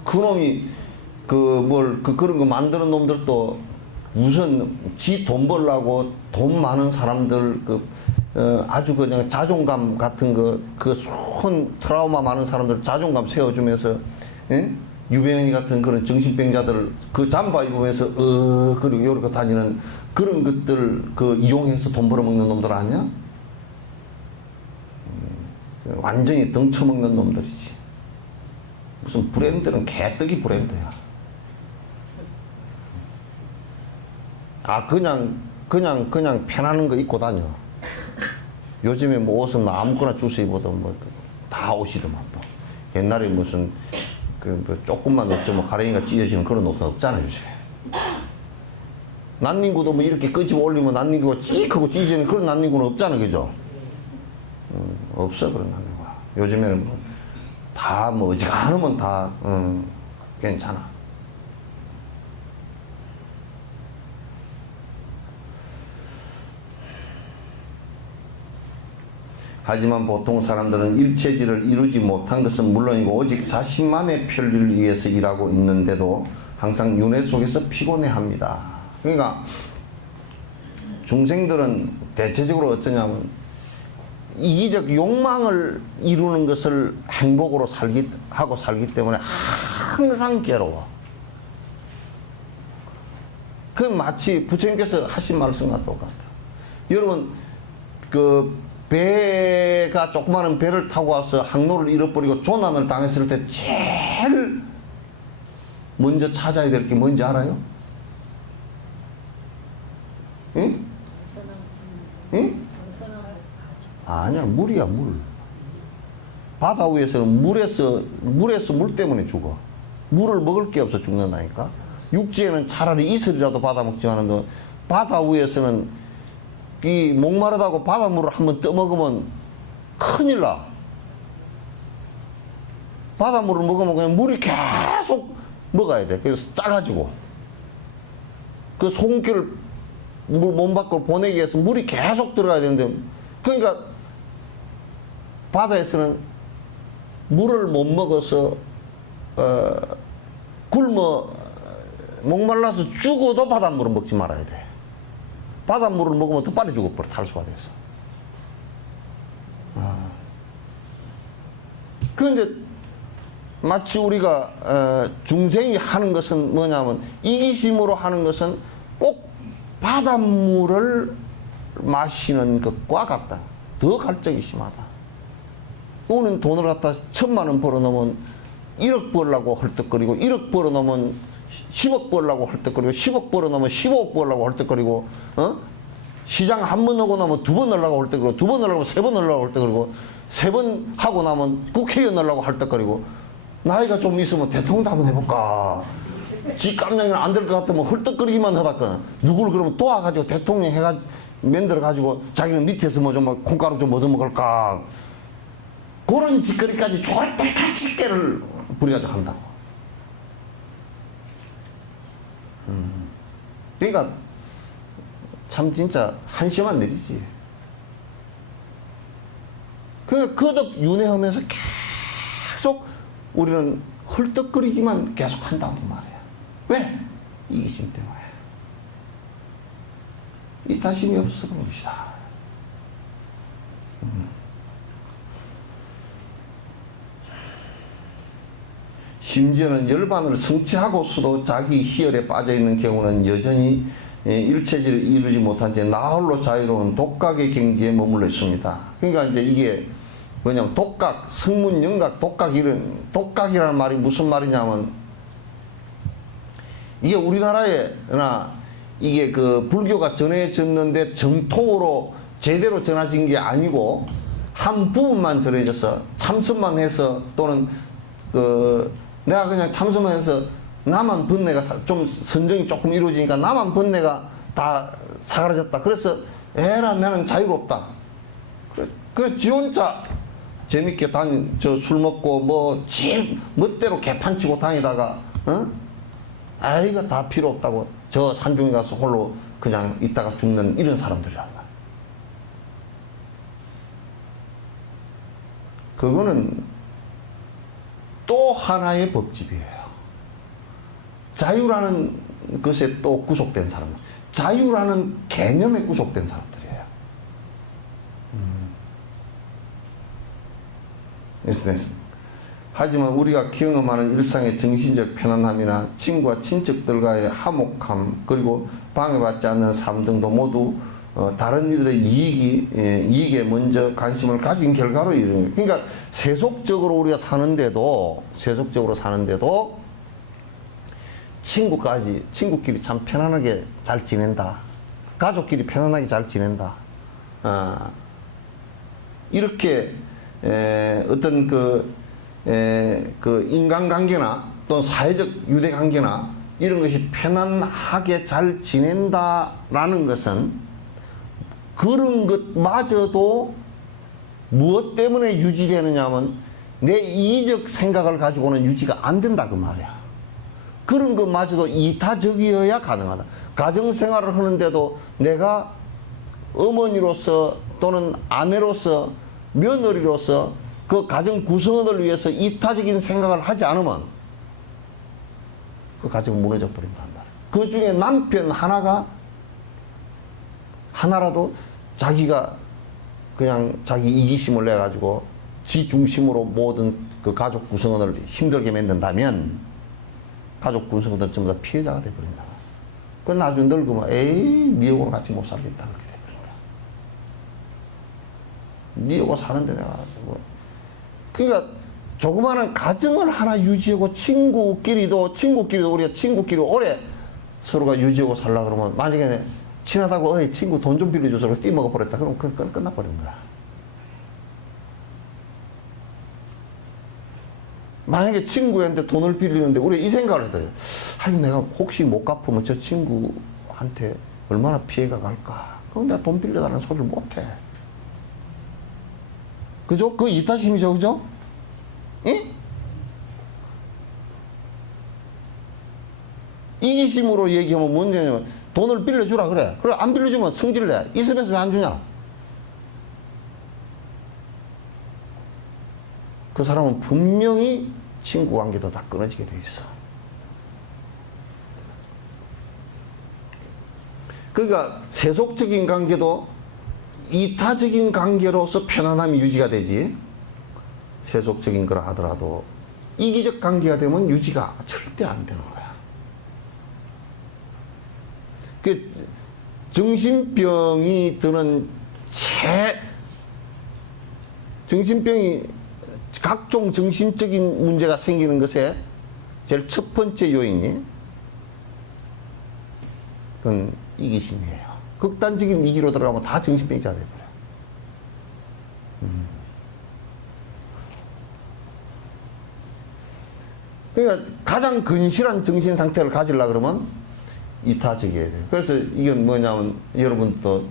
그놈이 그런 거 만드는 놈들도 우선 지 돈 벌라고 돈 많은 사람들 아주 그냥 자존감 같은 그 손 트라우마 많은 사람들 자존감 세워주면서 예? 유병현이 같은 그런 정신병자들 그 잠바 입으면서 그리고 이렇게 다니는 그런 것들 이용해서 돈 벌어먹는 놈들 아니야? 완전히 덩쳐먹는 놈들이지. 무슨 브랜드는 개떡이 브랜드야. 그냥 편안한 거 입고 다녀. 요즘에 뭐 옷은 아무거나 주워 입어도 뭐 다 옷이더만. 옛날에 무슨 조금만 어쩌면 가랭이가 찢어지는 그런 옷은 없잖아요, 요새. 난닝구도 뭐 이렇게 끄집어 올리면 난닝구가 찌익하고 찢어지는 그런 난닝구는 없잖아, 그죠? 없어, 그런 난닝구가. 요즘에는 뭐 다 뭐 어지간하면 다, 괜찮아. 하지만 보통 사람들은 일체지를 이루지 못한 것은 물론이고 오직 자신만의 편리를 위해서 일하고 있는데도 항상 윤회 속에서 피곤해합니다. 그러니까 중생들은 대체적으로 어쩌냐면 이기적 욕망을 이루는 것을 행복으로 살기 때문에 항상 괴로워. 그 마치 부처님께서 하신 말씀과 똑같아. 여러분 배가 조그마한 배를 타고 와서 항로를 잃어버리고 조난을 당했을 때 제일 먼저 찾아야 될 게 뭔지 알아요? 응? 응? 아니야, 물이야, 물. 바다 위에서는 물에서 물 때문에 죽어. 물을 먹을 게 없어 죽는다니까. 육지에는 차라리 이슬이라도 받아 먹지만은 바다 위에서는 이 목마르다고 바닷물을 한번 떠먹으면 큰일 나. 바닷물을 먹으면 그냥 물이 계속 먹어야 돼. 그래서 짜가지고 그 소금기를 몸 밖으로 보내기 위해서 물이 계속 들어가야 되는데, 그러니까 바다에서는 물을 못 먹어서 굶어 목말라서 죽어도 바닷물은 먹지 말아야 돼. 바닷물을 먹으면 더 빨리 죽어버려. 탈수가 돼서. 그런데 마치 우리가 중생이 하는 것은 뭐냐면, 이기심으로 하는 것은 꼭 바닷물을 마시는 것과 같다. 더 갈증이 심하다. 우리는 돈을 갖다 1,000만 원 벌어놓으면 1억 벌려고 헐떡거리고, 1억 벌어놓으면 10억 벌려고 헐떡거리고, 10억 벌어놓으면 15억 벌려고 헐떡거리고, 시장 한 번 하고 나면 2번 넣으려고 헐떡거리고, 2번 넣으려고 3번 넣으려고 헐떡거리고, 3번 하고 나면 국회의원 넣으려고 헐떡거리고, 나이가 좀 있으면 대통령 한번 해볼까. 지 깜냥이 안 될 것 같으면 헐떡거리기만 하다가 누구를 그러면 도와가지고 대통령 해가지고 만들어가지고 자기는 밑에서 뭐 좀 콩가루 좀 얻어먹을까. 그런 짓거리까지 죽을 때까지 깨를 부려가지고 한다고. 그러니까 참 진짜 한심한 일이지. 그 거듭 윤회하면서 계속 우리는 헐떡거리기만 계속 한다고 말이야. 왜? 이기심 때문에. 이타심이 없어서 그런 것이다. 심지어는 열반을 성취하고서도 자기 희열에 빠져있는 경우는 여전히 일체질을 이루지 못한 채 나홀로 자유로운 독각의 경지에 머물러 있습니다. 그러니까 이제 이게 뭐냐면 독각, 성문, 영각, 독각, 이런 독각이라는 말이 무슨 말이냐면, 이게 우리나라에나 이게 그 불교가 전해졌는데 정통으로 제대로 전해진 게 아니고 한 부분만 전해져서 참선만 해서, 또는 그 내가 그냥 참선만 해서 나만 번뇌가 좀 선정이 조금 이루어지니까 나만 번뇌가 다 사라졌다. 그래서 에라 나는 자유롭다. 그래 지 혼자 재밌게 저 술 먹고 뭐 지 멋대로 개판치고 다니다가 아이가 다 필요 없다고 저 산중에 가서 홀로 그냥 있다가 죽는 이런 사람들이란 말이야. 그거는 또 하나의 법집이에요. 자유라는 것에 또 구속된 사람, 자유라는 개념에 구속된 사람들이에요. 하지만 우리가 경험하는 일상의 정신적 편안함이나 친구와 친척들과의 화목함, 그리고 방해받지 않는 삶 등도 모두 다른 이들의 이익에 먼저 관심을 가진 결과로 이루는 거예요. 그러니까 세속적으로 우리가 사는데도 친구끼리 참 편안하게 잘 지낸다. 가족끼리 편안하게 잘 지낸다. 이렇게 어떤 그 인간관계나 또는 사회적 유대관계나 이런 것이 편안하게 잘 지낸다라는 것은, 그런 것마저도 무엇 때문에 유지되느냐 하면 내 이기적 생각을 가지고는 유지가 안 된다 그 말이야. 그런 것마저도 이타적이어야 가능하다. 가정생활을 하는데도 내가 어머니로서 또는 아내로서 며느리로서 그 가정 구성원을 위해서 이타적인 생각을 하지 않으면 그 가정은 무너져 버린단 말이야. 그 중에 남편 하나라도 자기가 그냥 자기 이기심을 내가지고 지 중심으로 모든 그 가족 구성원을 힘들게 만든다면 가족 구성원들 전부 다 피해자가 돼버린다. 그 나중에 늙으면 에이 미역으로 같이 못 살겠다 그렇게 돼버린다. 니하고 사는데 내가 뭐. 그러니까 조그마한 가정을 하나 유지하고 친구끼리도 우리가 친구끼리 오래 서로가 유지하고 살라 그러면 만약에 친하다고 어이 친구 돈 좀 빌려줘서 띠먹어 버렸다 그러면 끝나버린 거야. 만약에 친구한테 돈을 빌리는데 우리 이 생각을 해야 돼. 아이고 내가 혹시 못 갚으면 저 친구한테 얼마나 피해가 갈까. 그럼 내가 돈 빌려달라는 소리를 못해. 그죠? 그거 이타심이죠, 그죠? 예? 이기심으로 얘기하면 문제냐면 돈을 빌려주라 그래. 그래 안 빌려주면 성질을 내. 있으면서 왜 안 주냐? 그 사람은 분명히 친구 관계도 다 끊어지게 돼 있어. 그러니까 세속적인 관계도 이타적인 관계로서 편안함이 유지가 되지. 세속적인 거라 하더라도 이기적 관계가 되면 유지가 절대 안 되는 거야. 그 정신병이 드는 정신병이 각종 정신적인 문제가 생기는 것에 제일 첫 번째 요인이 그건 이기심이에요. 극단적인 이기로 들어가면 다 정신병자가 돼버려요. 그러니까 가장 근실한 정신 상태를 가지려 그러면 이타적이어야 돼요. 그래서 이건 뭐냐면 여러분도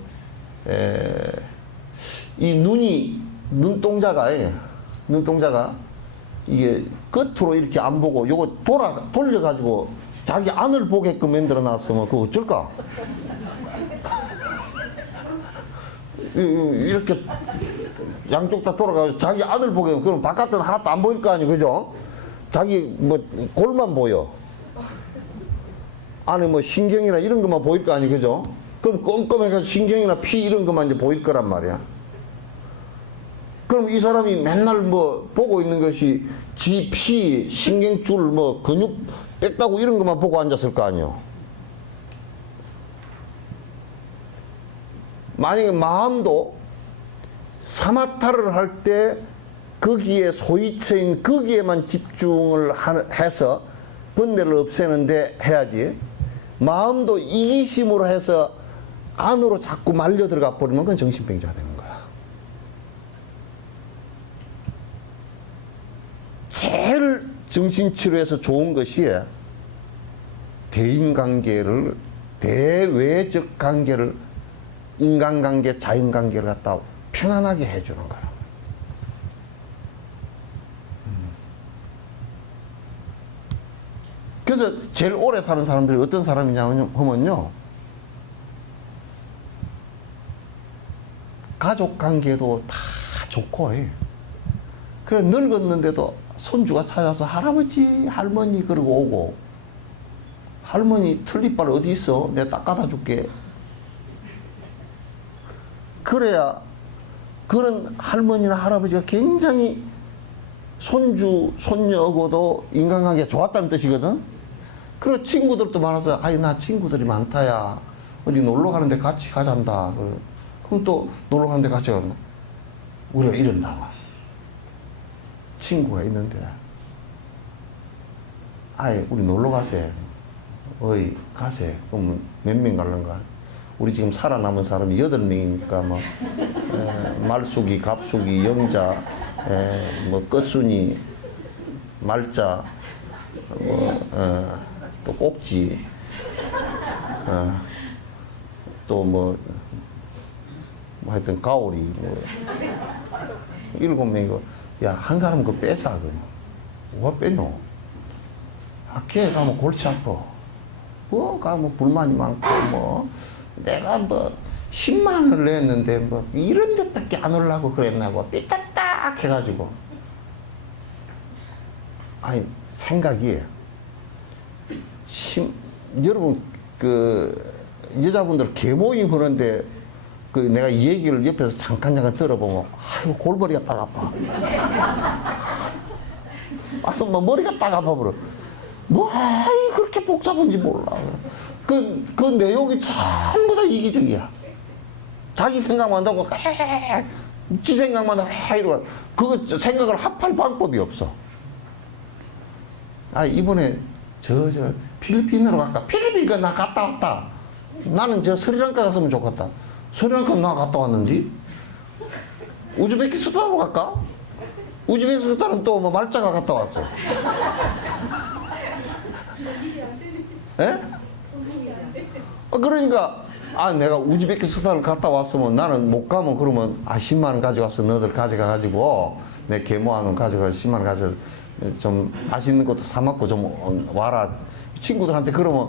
이 눈동자가 이게 끝으로 이렇게 안 보고 요거 돌려가지고 자기 안을 보게끔 만들어 놨으면 그거 어쩔까? 이렇게 양쪽 다 돌아가서 자기 안을 보게 그럼 바깥은 하나도 안 보일 거 아니에요, 그죠? 자기 뭐 골만 보여. 안에 뭐 신경이나 이런 것만 보일 거 아니에요, 그죠? 그럼 껌껌해가지고 신경이나 피 이런 것만 이제 보일 거란 말이야. 그럼 이 사람이 맨날 뭐 보고 있는 것이 지 피, 신경줄, 뭐 근육 뺐다고 이런 것만 보고 앉았을 거 아니에요. 만약에 마음도 사마타를 할 때 거기에 소위처인 거기에만 집중을 해서 번뇌를 없애는데 해야지. 마음도 이기심으로 해서 안으로 자꾸 말려 들어가 버리면 그건 정신병자가 되는 거야. 제일 정신치료에서 좋은 것이 대인관계를, 대외적 관계를, 인간관계, 자연관계를 갖다 편안하게 해주는 거야. 그래서 제일 오래 사는 사람들이 어떤 사람이냐 하면요, 가족 관계도 다 좋고, 그래 늙었는데도 손주가 찾아서 할아버지, 할머니 그러고 오고, 할머니 틀니빨 어디 있어? 내가 닦아다 줄게. 그래야 그런 할머니나 할아버지가 굉장히 손주, 손녀하고도 인간관계가 좋았다는 뜻이거든. 그리고 친구들도 많아서 아이 나 친구들이 많다야. 어디 놀러 가는데 같이 가잔다. 그럼 또 놀러 가는데 같이 간다. 우리가 이런다. 친구가 있는데 아이 우리 놀러 가세. 어이 가세. 그럼 몇 명 갈런가? 우리 지금 살아남은 사람이 8명이니까 뭐 말숙이, 갑숙이, 영자, 뭐 끝순이, 말자, 또 꼭지, 또 뭐 하여튼 가오리, 뭐 7명이고, 야 한 사람 그거 빼자 그래. 뭐가 빼뇨? 학교에 가면 골치 아파. 뭐 가면 불만이 많고 뭐. 내가 뭐 10만 원을 냈는데 뭐 이런 데밖에 안 오려고 그랬나고 삐딱딱 해가지고. 아니 생각이 여러분 그 여자분들 개모임 하는데 그 내가 이 얘기를 옆에서 잠깐 들어보면 아이고 골머리가 딱 아파. 뭐 머리가 딱 아파버려. 뭐 그렇게 복잡한지 몰라. 그 내용이 전부 다 이기적이야. 자기 생각만 하고 지 생각만 해 이러고 그거 생각을 합할 방법이 없어. 아 이번에 저 필리핀으로 갈까? 필리핀가 나 갔다 왔다. 나는 저 스리랑카 갔으면 좋겠다. 스리랑카 나 갔다 왔는데 우즈베키스탄으로 갈까? 우즈베키스탄은 또 뭐 말자가 갔다 왔어. 예? 그러니까 내가 우즈베키스탄을 갔다 왔으면 나는 못 가면 그러면 10만 원 가져왔어. 너들 가져가 가지고 내 계모하는 가져가 10만 원 가져 좀 맛있는 것도 사 먹고 좀 와라. 친구들한테 그러면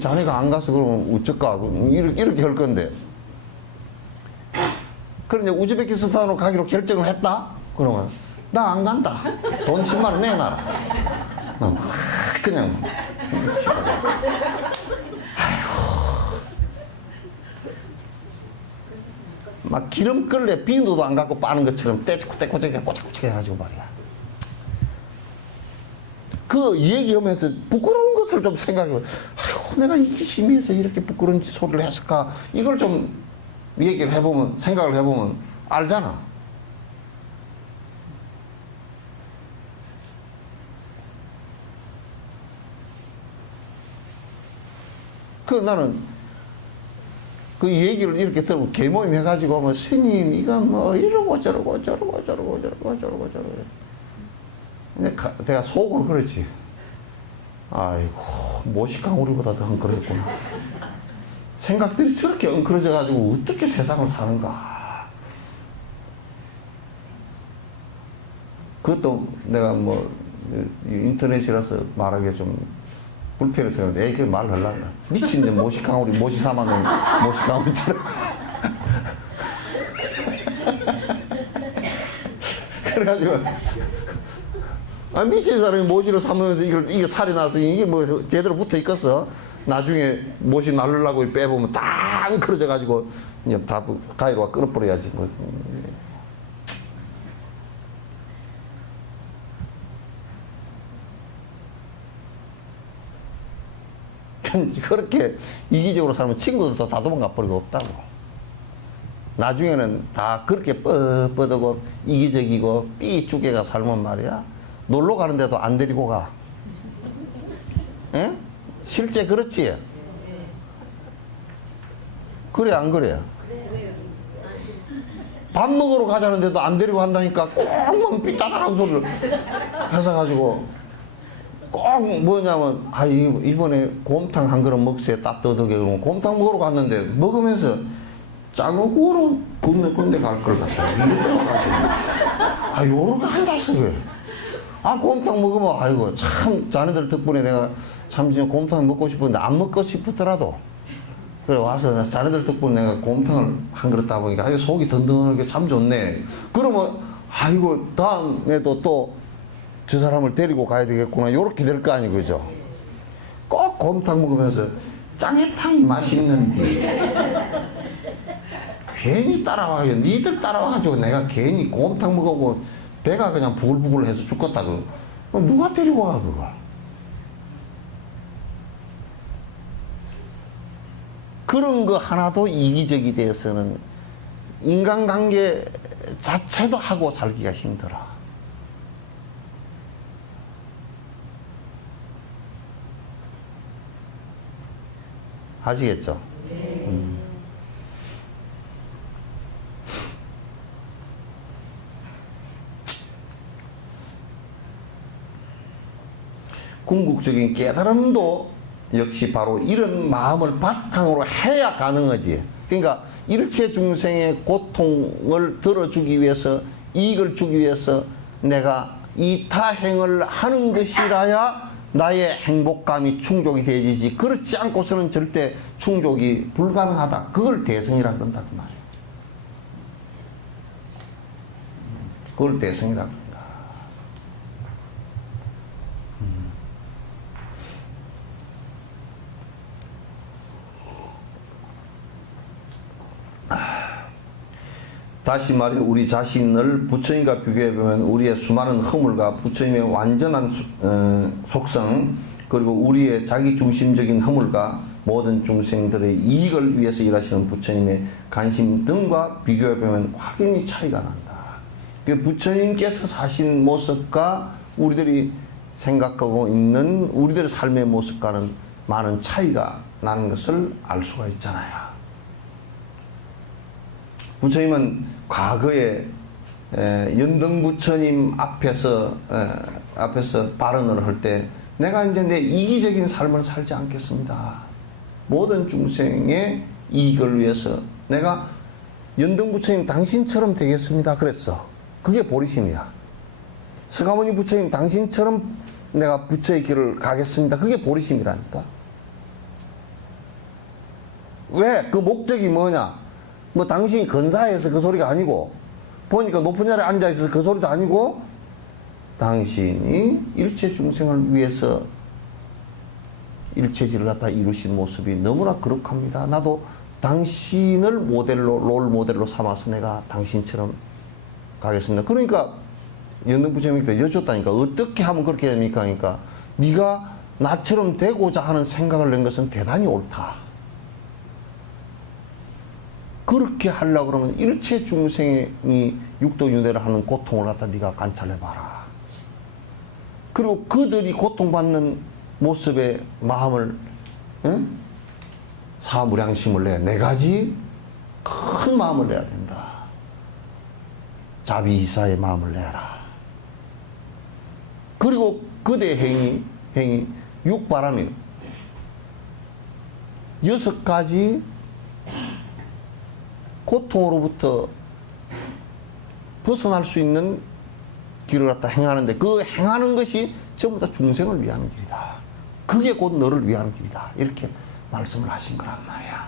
자네가 안 가서 그러면 어쩔까 이렇게 할 건데. 그런데 우즈베키스탄으로 가기로 결정을 했다? 그러면 나 안 간다. 돈 10만 원 내놔라. 그냥 막 기름 끓래 비누도 안 갖고 빠는 것처럼 떼꾸떼꾸하게 꼬작꼬작 해가지고 말이야. 그 얘기하면서 부끄러운 것을 좀 생각해봐. 내가 이기심에서 이렇게 부끄러운 소리를 했을까? 이걸 좀 얘기를 해보면, 생각을 해보면 알잖아. 나는 그 얘기를 이렇게 들고 계모임 해가지고 뭐 스님 이거 뭐 이러고 저러고 내가 속으로 그랬지. 아이고 모시강우리보다 더 엉클어졌구나. 생각들이 저렇게 엉클어져 가지고 어떻게 세상을 사는가. 그것도 내가 뭐 인터넷이라서 말하기 좀 불편해서 애기 말 하려고 미친데 모시강우리 모시사마는 모시강우리처럼 그래가지고 미친 사람이 모시를 삼으면서 이거 살이 나서 이게 뭐 제대로 붙어 있겠어. 나중에 모시 날르려고 빼보면 다 엉클어져 가지고 이제 다 가위로 끌어버려야지 뭐. 그렇게 이기적으로 살면 친구들도 다 도망가 버리고 없다고. 나중에는 다 그렇게 뻗어고 이기적이고 삐쭈개가 살면 말이야. 놀러 가는데도 안 데리고 가. 에? 실제 그렇지? 그래 안 그래? 밥 먹으러 가자는데도 안 데리고 간다니까 꼭만 삐따닥한 소리를 해서 가지고 꼭 뭐냐면 이번에 곰탕 한 그릇 먹세 따뜻하게 그러면 곰탕 먹으러 갔는데 먹으면서 장어구로 군데 갈 걸 같다. 요렇게 한다스 왜? 곰탕 먹으면 아이고 참 자네들 덕분에 내가 참 진짜 곰탕 먹고 싶었는데 안 먹고 싶더라도 그래 와서 자네들 덕분에 내가 곰탕을 한 그릇 따 보니까 속이 든든하게 참 좋네. 그러면 아이고 다음에도 또 저 사람을 데리고 가야 되겠구나 요렇게 될 거 아니 그죠? 꼭 곰탕 먹으면서 짱해탕이 맛있는데 괜히 따라와가지고 니들 따라와가지고 내가 괜히 곰탕 먹고 배가 그냥 부글부글 해서 죽겠다 그럼 누가 데리고 와 그걸? 그런 거 하나도 이기적이 돼서는 인간관계 자체도 하고 살기가 힘들어. 아시겠죠? 궁극적인 깨달음도 역시 바로 이런 마음을 바탕으로 해야 가능하지. 그러니까 일체 중생의 고통을 덜어주기 위해서 이익을 주기 위해서 내가 이타행을 하는 것이라야 나의 행복감이 충족이 되지지 그렇지 않고서는 절대 충족이 불가능하다. 그걸 대성이라 그런다 그 말이에요. 그걸 대성이라 그런다. 다시 말해 우리 자신을 부처님과 비교해보면 우리의 수많은 허물과 부처님의 완전한 속성 그리고 우리의 자기중심적인 허물과 모든 중생들의 이익을 위해서 일하시는 부처님의 관심 등과 비교해보면 확연히 차이가 난다. 부처님께서 사신 모습과 우리들이 생각하고 있는 우리들의 삶의 모습과는 많은 차이가 나는 것을 알 수가 있잖아요. 부처님은 과거에 연등부처님 앞에서 발언을 할 때 내가 이제 내 이기적인 삶을 살지 않겠습니다. 모든 중생의 이익을 위해서 내가 연등부처님 당신처럼 되겠습니다. 그랬어. 그게 보리심이야. 스가모니 부처님 당신처럼 내가 부처의 길을 가겠습니다. 그게 보리심이라니까. 왜? 그 목적이 뭐냐? 뭐 당신이 근사해서 그 소리가 아니고, 보니까 높은 자리에 앉아있어서 그 소리도 아니고, 당신이 일체 중생을 위해서 일체질을 갖다 이루신 모습이 너무나 거룩합니다. 나도 당신을 모델로, 롤 모델로 삼아서 내가 당신처럼 가겠습니다. 그러니까 연등부처님께 여쭙다니까 어떻게 하면 그렇게 됩니까? 그러니까 네가 나처럼 되고자 하는 생각을 낸 것은 대단히 옳다. 그렇게 하려고 그러면 일체 중생이 육도윤회를 하는 고통을 갖다 네가 관찰해봐라. 그리고 그들이 고통받는 모습의 마음을 사무량심을 내. 네 가지 큰 마음을 내야 된다. 자비이사의 마음을 내라. 그리고 그대 행위 육바람이 6가지 고통으로부터 벗어날 수 있는 길을 갖다 행하는데 그 행하는 것이 전부 다 중생을 위하는 길이다. 그게 곧 너를 위하는 길이다. 이렇게 말씀을 하신 거란 말이야.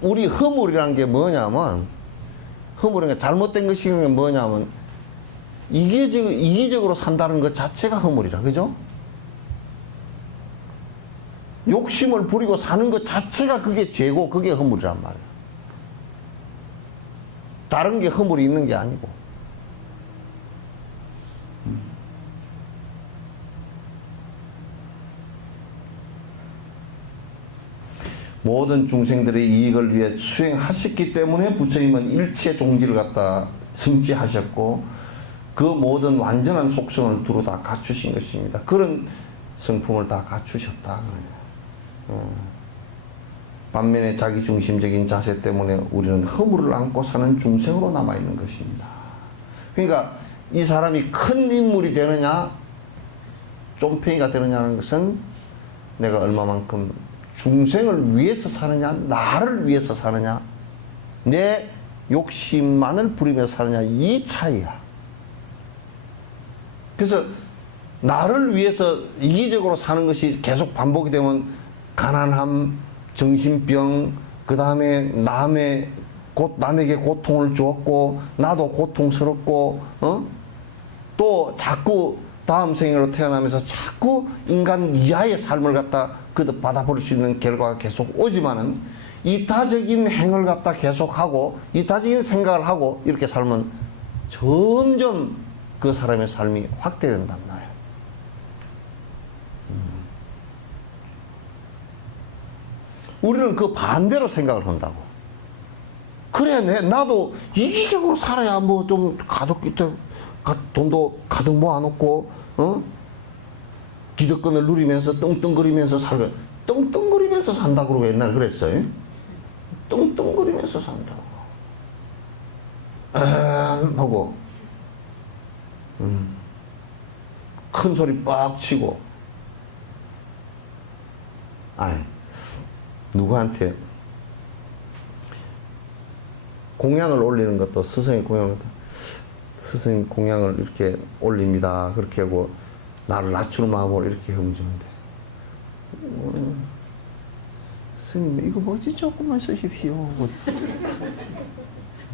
우리 허물이라는 게 뭐냐면, 허물은 잘못된 것이 뭐냐면, 이기적으로 산다는 것 자체가 허물이라, 그죠? 욕심을 부리고 사는 것 자체가 그게 죄고, 그게 허물이란 말이야. 다른 게 허물이 있는 게 아니고. 모든 중생들의 이익을 위해 수행하셨기 때문에 부처님은 일체 종지를 갖다 성취하셨고 그 모든 완전한 속성을 두루 다 갖추신 것입니다. 그런 성품을 다 갖추셨다. 반면에 자기중심적인 자세 때문에 우리는 허물을 안고 사는 중생으로 남아있는 것입니다. 그러니까 이 사람이 큰 인물이 되느냐 쫌팽이가 되느냐는 것은 내가 얼마만큼 중생을 위해서 사느냐 나를 위해서 사느냐 내 욕심만을 부리면서 사느냐 이 차이야. 그래서 나를 위해서 이기적으로 사는 것이 계속 반복이 되면 가난함, 정신병, 그 다음에 남에게 고통을 주었고 나도 고통스럽고 또 자꾸 다음 생으로 태어나면서 자꾸 인간 이하의 삶을 갖다 받아볼 수 있는 결과가 계속 오지만은 이타적인 행을 갖다 계속하고 이타적인 생각을 하고 이렇게 살면 점점 그 사람의 삶이 확대된단 말이에요. 우리는 그 반대로 생각을 한다고. 그래, 나도 이기적으로 살아야 뭐 좀 돈도 가득 모아놓고, 기득권을 누리면서 떵떵거리면서 살고, 떵떵거리면서 산다고 그러고 옛날에 그랬어요. 떵떵거리면서 산다고. 하고, 큰 소리 빡 치고, 누구한테 공양을 올리는 것도 스승의 공양을 스승 공양을 이렇게 올립니다. 그렇게 하고 나를 낮추는 마음으로 이렇게 하면 좋은데 스님 이거 뭐지 조금만 쓰십시오.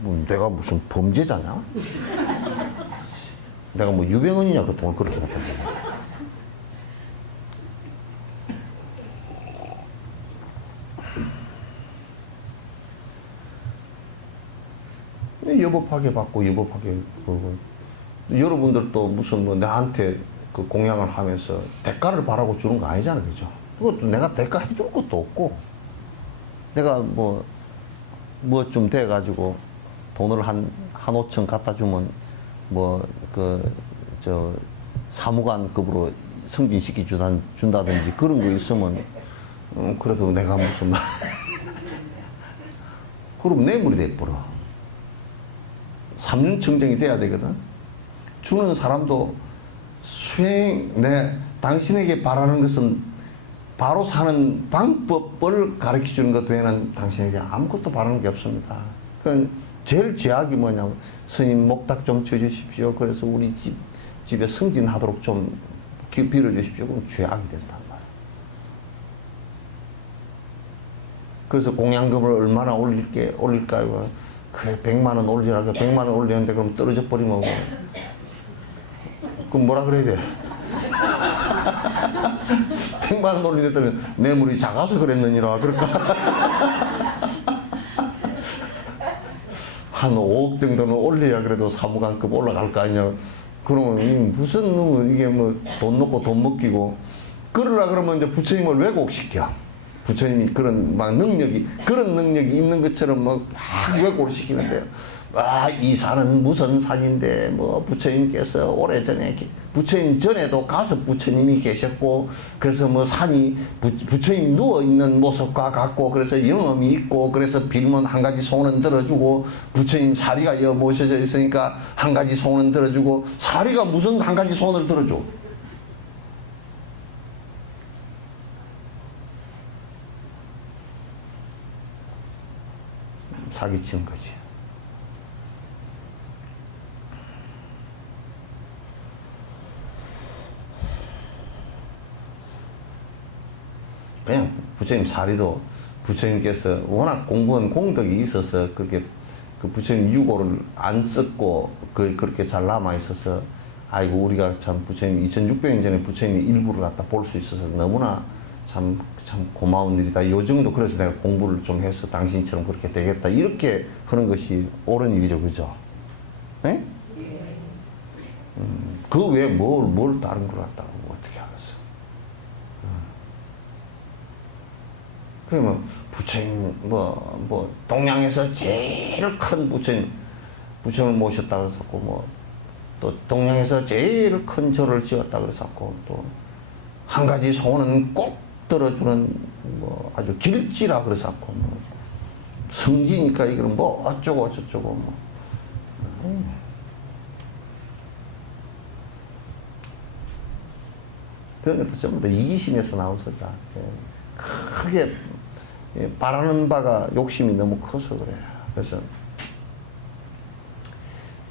뭐 내가 무슨 범죄자냐? 내가 뭐 유병헌이냐 그 돈을 그렇게 갖다 줘. 여법하게 받고 여법하게 그러고 여러분들도 무슨 뭐 나한테 그 공양을 하면서 대가를 바라고 주는 거 아니잖아요, 그죠? 그것도 내가 대가 해줄 것도 없고 내가 뭐 좀 돼가지고 돈을 한 5천 갖다 주면 뭐 사무관급으로 승진시키 준다든지 그런 거 있으면 그래도 내가 무슨 말 그럼 뇌물이 돼버려. 3년 청정이 돼야 되거든. 주는 사람도 당신에게 바라는 것은 바로 사는 방법을 가르쳐 주는 것 외에는 당신에게 아무것도 바라는 게 없습니다. 그러니까 제일 죄악이 뭐냐면 스님 목탁 좀 쳐주십시오. 그래서 우리 집에 승진하도록 좀 빌어주십시오. 그럼 죄악이 된단 말이에요. 그래서 공양금을 얼마나 올릴까요? 그래 100만 원 올리라고 100만 원 올리는데 그럼 떨어져 버리면 그럼 뭐라 그래야 돼? 100만 원 올리겠다면 뇌물이 작아서 그랬느니라 그럴까? 한 5억 정도는 올려야 그래도 사무관급 올라갈 거 아니냐. 그러면 무슨 놈은 이게 뭐 돈 넣고 돈 먹기고 그러려 그러면 이제 부처님을 왜곡시켜. 부처님이 그런 그런 능력이 있는 것처럼 막 왜곡을 시키는데요. 이 산은 무슨 산인데 뭐 부처님께서 오래전에 부처님 전에도 가서 부처님이 계셨고 그래서 뭐 산이 부처님 누워있는 모습과 같고 그래서 영험이 있고 그래서 빌면 한 가지 소원은 들어주고 부처님 사리가 여 모셔져 있으니까 한 가지 소원은 들어주고 사리가 무슨 한 가지 소원을 들어줘. 사기치는 거지. 그냥 부처님 사리도 부처님께서 워낙 공부한 공덕이 있어서 그렇게 그 부처님 유고를 안 썼고 그렇게 잘 남아 있어서 아이고 우리가 참 부처님 2600년 전에 부처님의 일부를 갖다 볼 수 있어서 너무나 참 고마운 일이다. 요 정도 그래서 내가 공부를 좀 해서 당신처럼 그렇게 되겠다. 이렇게 하는 것이 옳은 일이죠, 그죠? 네? 그 외에 뭘 다른 걸 갖다가 어떻게 하겠어? 그러면 부처님 뭐 동양에서 제일 큰 부처님을 모셨다 그랬었고 또 동양에서 제일 큰 절을 지었다 그랬었고 또 한 가지 소원은 꼭 들어주는 아주 길지라 그랬었고 성지니까 이거는 어쩌고 저쩌고 그런 것도 전부 다 이기심에서 나온 소리다. 크게 바라는 바가 욕심이 너무 커서 그래요. 그래서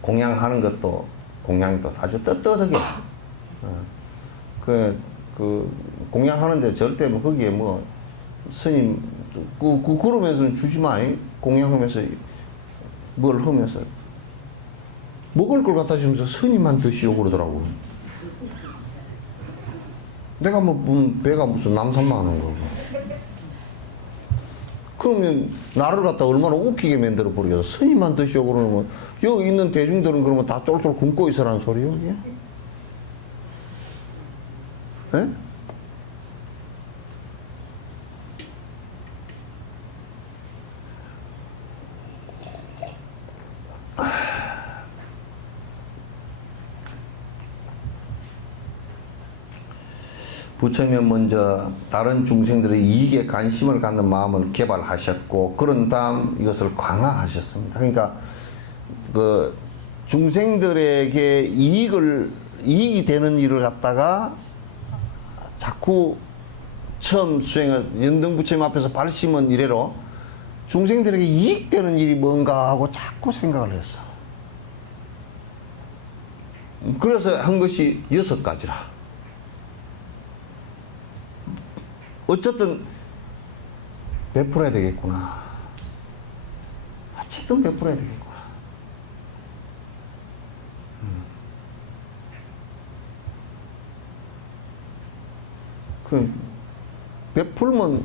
공양하는 것도 공양도 아주 떳떳하게 그 공양하는데 절대 거기에 스님 그러면서는 주지 마. 공양하면서 뭘 하면서 먹을 걸 갖다 주면서 스님만 드시오 그러더라고. 내가 배가 무슨 남산만 하는 거고. 그러면 나를 갖다 얼마나 웃기게 만들어 버려요. 스님만 드시오 그러면 여기 있는 대중들은 그러면 다 쫄쫄 굶고 있으라는 소리요, 이게? 예? 부처님은 먼저 다른 중생들의 이익에 관심을 갖는 마음을 개발하셨고 그런 다음 이것을 강화하셨습니다. 그러니까 그 중생들에게 이익이 되는 일을 갖다가 자꾸 처음 수행을 연등 부처님 앞에서 발심은 이래로 중생들에게 이익되는 일이 뭔가 하고 자꾸 생각을 했어. 그래서 한 것이 6가지라. 어쨌든 베풀어야 되겠구나. 어쨌든 베풀어야 되겠구나. 베풀면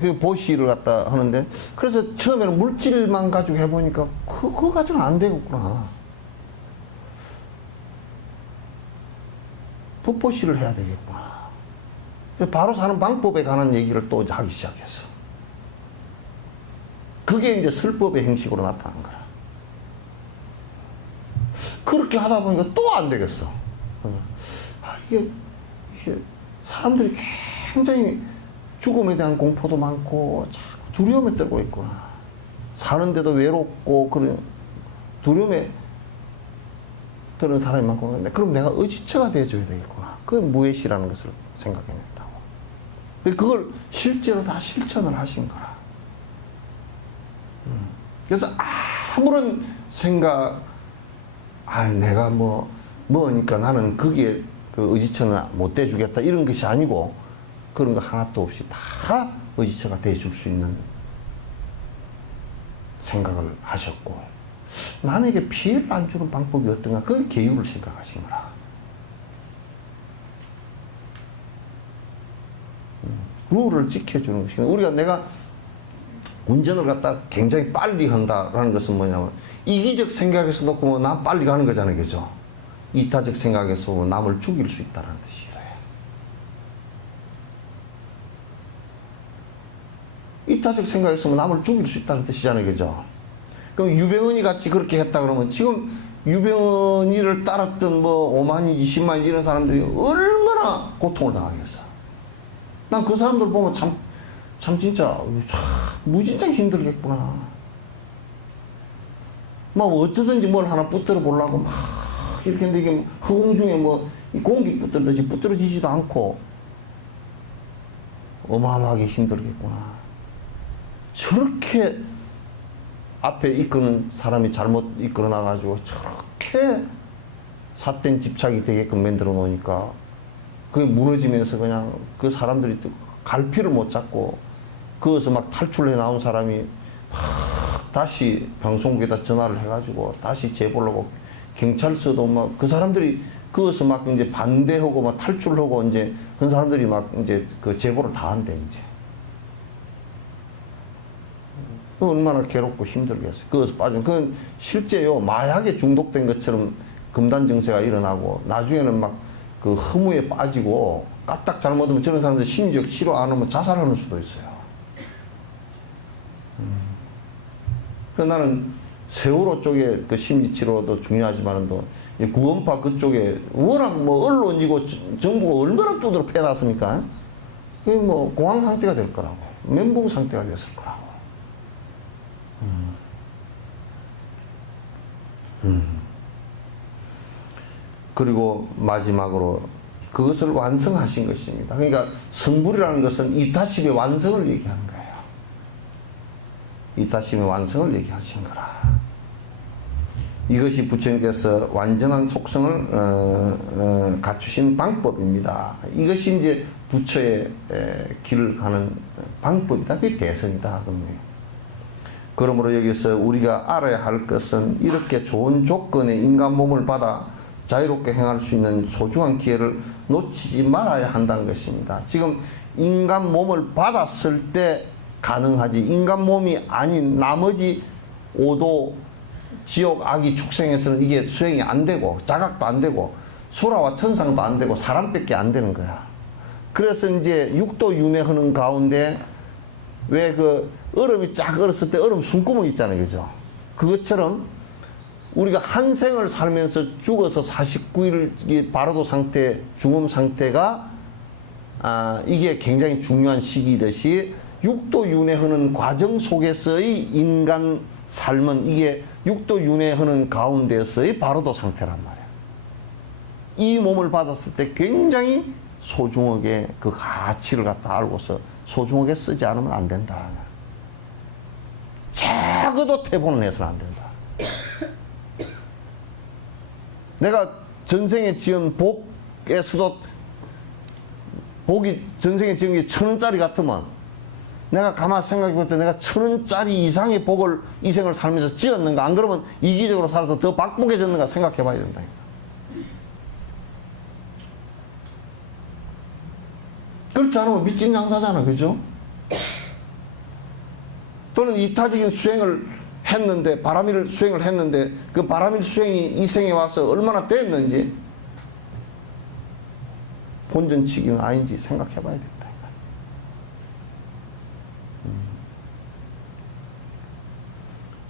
그 보시를 갖다 하는데, 그래서 처음에는 물질만 가지고 해보니까 그거 가지고는 안 되겠구나. 붓보시를 해야 되겠구나. 바로 사는 방법에 관한 얘기를 또 하기 시작했어. 그게 이제 설법의 형식으로 나타난 거야. 그렇게 하다 보니까 또 안 되겠어. 이게 사람들이 굉장히 죽음에 대한 공포도 많고 자꾸 두려움에 떨고 있구나. 사는데도 외롭고 그런 두려움에 드는 사람이 많고 그런데, 그럼 내가 의지처가 되어줘야 되겠구나. 그게 무엇이라는 것을 생각해냈다고. 그걸 실제로 다 실천을 하신 거라. 그래서 아무런 생각, 내가 뭐니까 나는 거기에 그 의지처는 못 대주겠다 이런 것이 아니고, 그런 거 하나도 없이 다 의지처가 대줄 수 있는 생각을 하셨고, 남에게 피해를 안 주는 방법이 어떤가, 그건 계율을 생각하신 거라. 룰을 지켜주는 것이, 우리가 내가 운전을 갖다 굉장히 빨리 한다라는 것은 뭐냐면, 이기적 생각에서 놓고 나 빨리 가는 거잖아요. 그죠? 이타적 생각에서 남을 죽일 수 있다는 뜻이에요. 이타적 생각에서 남을 죽일 수 있다는 뜻이잖아요. 그죠? 그럼 유병언이 같이 그렇게 했다 그러면, 지금 유병언이를 따랐던 5만이 20만이 이런 사람들이 얼마나 고통을 당하겠어. 난 그 사람들 보면 참 진짜 무진장 힘들겠구나. 어쩌든지 뭘 하나 붙들어 보려고 막 이렇게 했는데, 이게 허공 중에 이 공기 붙들듯이 붙들어지지도 않고 어마어마하게 힘들겠구나. 저렇게 앞에 이끄는 사람이 잘못 이끌어 나가지고 저렇게 삿된 집착이 되게끔 만들어 놓으니까 그게 무너지면서 그냥 그 사람들이 갈피를 못 잡고, 거기서 막 탈출해 나온 사람이 다시 방송국에다 전화를 해가지고 다시 제보를 하고, 경찰서도 그 사람들이 거기서 막 이제 반대하고 막 탈출하고 이제 그 사람들이 막 이제 그 제보를 다 한대 이제. 얼마나 괴롭고 힘들겠어요. 거기서 빠진, 그건 실제요, 마약에 중독된 것처럼 금단 증세가 일어나고, 나중에는 막 그 허무에 빠지고, 까딱 잘못하면 저런 사람들 심지어 치료 안 하면 자살하는 수도 있어요. 그래서 나는 세월호 쪽에 그 심리치료도 중요하지만, 또 구원파 그쪽에 워낙 언론이고 정부가 얼마나 두드러 패놨습니까? 그게 공황 상태가 될 거라고. 멘붕 상태가 됐을 거라고. 그리고 마지막으로 그것을 완성하신 것입니다. 그러니까 성불이라는 것은 이타심의 완성을 얘기하는 거예요. 이타심의 완성을 얘기하신 거라. 이것이 부처님께서 완전한 속성을 갖추신 방법입니다. 이것이 이제 부처의 길을 가는 방법이다. 그게 대선이다. 그러므로 여기서 우리가 알아야 할 것은, 이렇게 좋은 조건의 인간 몸을 받아 자유롭게 행할 수 있는 소중한 기회를 놓치지 말아야 한다는 것입니다. 지금 인간 몸을 받았을 때 가능하지, 인간 몸이 아닌 나머지 오도, 지옥, 악이, 축생에서는 이게 수행이 안 되고, 자각도 안 되고, 수라와 천상도 안 되고, 사람밖에 안 되는 거야. 그래서 이제 육도 윤회하는 가운데, 왜 그 얼음이 쫙 얼었을 때 얼음 숨구멍 있잖아요. 그죠? 그것처럼 우리가 한 생을 살면서 죽어서 49일 바로도 상태, 중음 상태가, 이게 굉장히 중요한 시기이듯이, 육도 윤회하는 과정 속에서의 인간 삶은 이게 육도 윤회하는 가운데서의 바로도 상태란 말이야. 이 몸을 받았을 때 굉장히 소중하게 그 가치를 갖다 알고서 소중하게 쓰지 않으면 안 된다. 적어도 태보는 해서는 안 된다. 내가 전생에 지은 복에서도, 복이 전생에 지은 게 1,000원짜리 같으면, 내가 가만 생각해 볼 때 내가 1,000원짜리 이상의 복을 이 생을 살면서 지었는가, 안 그러면 이기적으로 살아서 더 박복해졌는가 생각해 봐야 된다. 그렇지 않으면 미친 장사잖아. 그죠? 또는 이타적인 수행을 했는데, 바람일 수행을 했는데 그 바람일 수행이 이 생에 와서 얼마나 됐는지 본전치기는 아닌지 생각해 봐야겠다.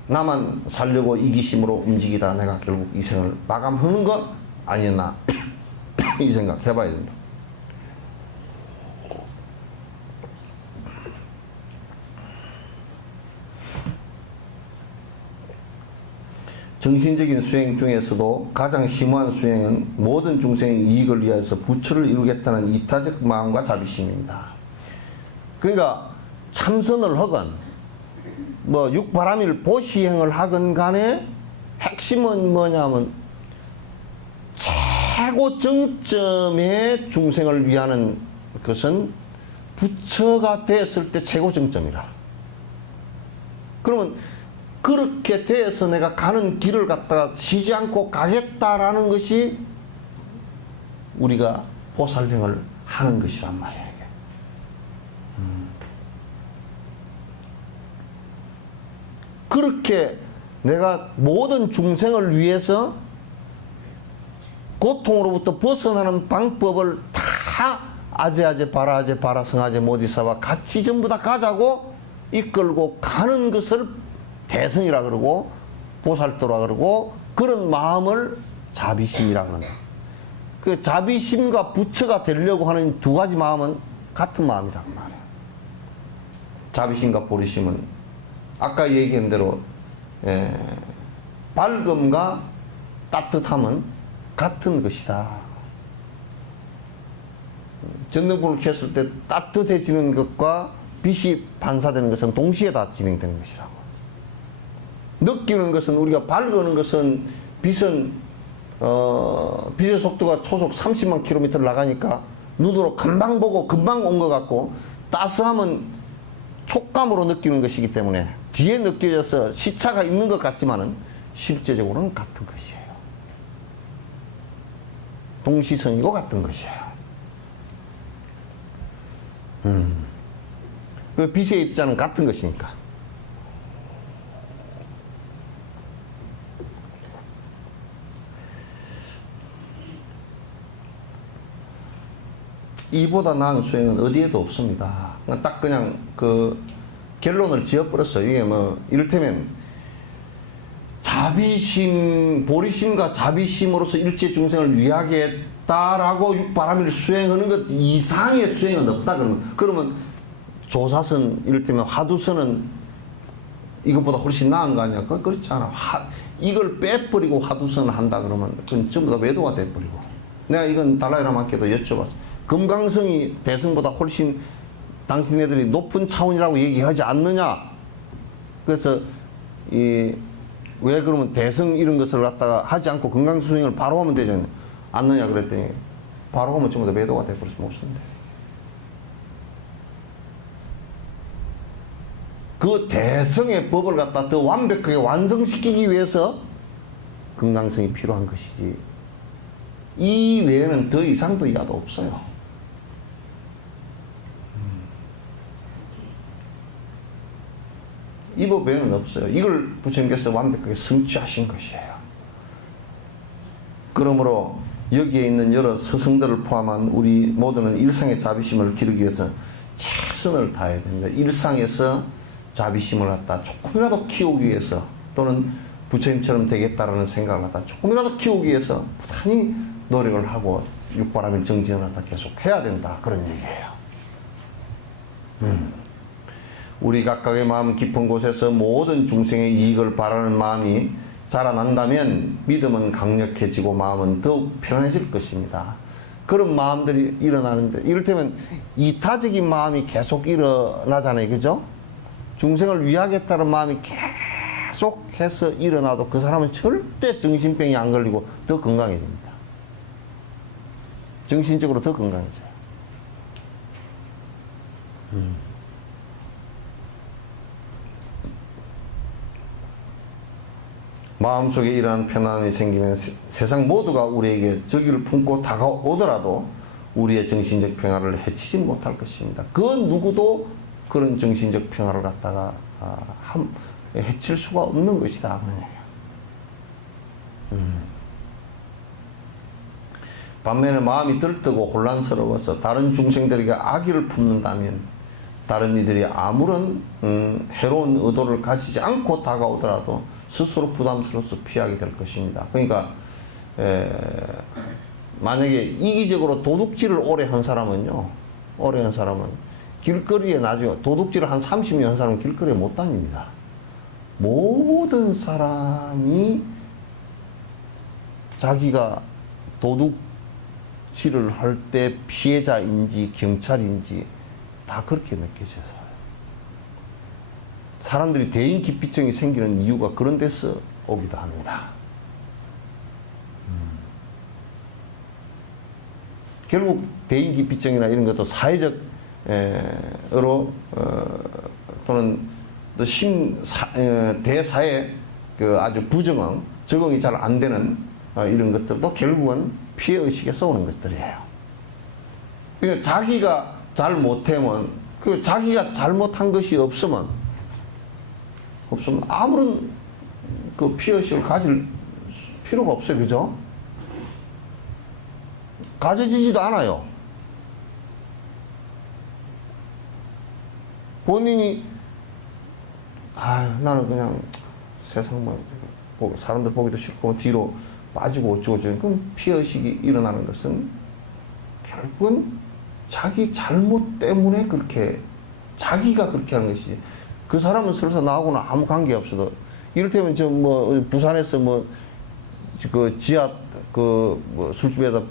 나만 살려고 이기심으로 움직이다 내가 결국 이 생을 마감하는 것 아니었나 이 생각 해봐야 된다. 정신적인 수행 중에서도 가장 심오한 수행은 모든 중생의 이익을 위해서 부처를 이루겠다는 이타적 마음과 자비심입니다. 그러니까 참선을 하건 뭐 육바람일 보시행을 하건 간에 핵심은 뭐냐면 최고 정점의 중생을 위하는 것은 부처가 됐을 때 최고 정점이라. 그러면 그렇게 돼서 내가 가는 길을 갖다가 쉬지 않고 가겠다라는 것이 우리가 보살행을 하는 것이란 말이에요. 그렇게 내가 모든 중생을 위해서 고통으로부터 벗어나는 방법을 다 아제아제 바라아제 바라성아제 모디사와 같이 전부 다 가자고 이끌고 가는 것을 대성이라 그러고 보살도라 그러고, 그런 마음을 자비심이라 그런다. 그 자비심과 부처가 되려고 하는 두 가지 마음은 같은 마음이란 말이에요. 자비심과 보리심은 아까 얘기한 대로 밝음과 따뜻함은 같은 것이다. 전등불을 켰을 때 따뜻해지는 것과 빛이 반사되는 것은 동시에 다 진행되는 것이라고. 느끼는 것은, 우리가 밝은 것은 빛은 빛의 속도가 초속 30만 km 나가니까 눈으로 금방 보고 금방 온 것 같고, 따스함은 촉감으로 느끼는 것이기 때문에 뒤에 느껴져서 시차가 있는 것 같지만은 실제적으로는 같은 것이에요. 동시성이고 같은 것이에요. 그 빛의 입자는 같은 것이니까. 이보다 나은 수행은 어디에도 없습니다. 딱 그냥 그 결론을 지어버렸어요. 이게 뭐 이를테면 자비심, 보리심과 자비심으로서 일체 중생을 위하겠다라고 육바람일 수행하는 것 이상의 수행은 없다. 그러면 조사선, 이를테면 화두선은 이것보다 훨씬 나은 거 아니야? 그렇지 않아. 이걸 빼버리고 화두선을 한다 그러면 그건 전부 다 외도가 돼버리고. 내가 이건 달라이라마께도 여쭤봤어. 금강성이 대승보다 훨씬 당신네들이 높은 차원이라고 얘기하지 않느냐? 그래서 왜 그러면 대승 이런 것을 갖다가 하지 않고 금강수행을 바로 하면 되지 않느냐 그랬더니, 바로 하면 전부 다 매도가 돼버려서 못 쓴대. 그 대승의 법을 갖다 더 완벽하게 완성시키기 위해서 금강성이 필요한 것이지, 이 외에는 더 이상도 이하도 없어요. 이 법 외에는 없어요. 이걸 부처님께서 완벽하게 성취하신 것이에요. 그러므로 여기에 있는 여러 스승들을 포함한 우리 모두는 일상의 자비심을 기르기 위해서 최선을 다해야 됩니다. 일상에서 자비심을 갖다 조금이라도 키우기 위해서, 또는 부처님처럼 되겠다라는 생각을 갖다 조금이라도 키우기 위해서 부단히 노력을 하고 육바람일 정진을 갖다 계속 해야 된다, 그런 얘기예요. 우리 각각의 마음 깊은 곳에서 모든 중생의 이익을 바라는 마음이 자라난다면 믿음은 강력해지고 마음은 더욱 편해질 것입니다. 그런 마음들이 일어나는데, 이를테면 이타적인 마음이 계속 일어나잖아요. 그죠? 중생을 위하겠다는 마음이 계속해서 일어나도 그 사람은 절대 정신병이 안 걸리고 더 건강해집니다. 정신적으로 더 건강해져요. 마음속에 이러한 편안함이 생기면 세상 모두가 우리에게 적의를 품고 다가오더라도 우리의 정신적 평화를 해치지 못할 것입니다. 그 누구도 그런 정신적 평화를 갖다가 해칠 수가 없는 것이다. 그런 얘기예요. 반면에 마음이 들뜨고 혼란스러워서 다른 중생들에게 악의를 품는다면 다른 이들이 아무런 해로운 의도를 가지지 않고 다가오더라도 스스로 부담스러워서 피하게 될 것입니다. 그러니까 만약에 이기적으로 도둑질을 오래 한 사람은요, 오래 한 사람은 길거리에 나중에 도둑질을 한 30년 한 사람은 길거리에 못 다닙니다. 모든 사람이 자기가 도둑질을 할 때 피해자인지 경찰인지 다 그렇게 느껴져서 사람들이 대인기피증이 생기는 이유가 그런 데서 오기도 합니다. 결국 대인기피증이나 이런 것도 사회적으로 또는 대사회 그 아주 부정응, 적응이 잘 안 되는 이런 것들도 결국은 피해의식에서 오는 것들이에요. 그러니까 자기가 잘못하면, 그 자기가 잘못한 것이 없으면 아무런 그 피해의식을 가질 필요가 없어요. 그죠? 가져지지도 않아요. 본인이 나는 그냥 세상 사람들 보기도 싫고 뒤로 빠지고 어쩌고 저쩌고, 그럼 피해의식이 일어나는 것은 결국은 자기 잘못 때문에 자기가 그렇게 하는 것이지, 그 사람은 설사 나하고는 아무 관계 없어도, 이를테면 부산에서 그 지하 술집에다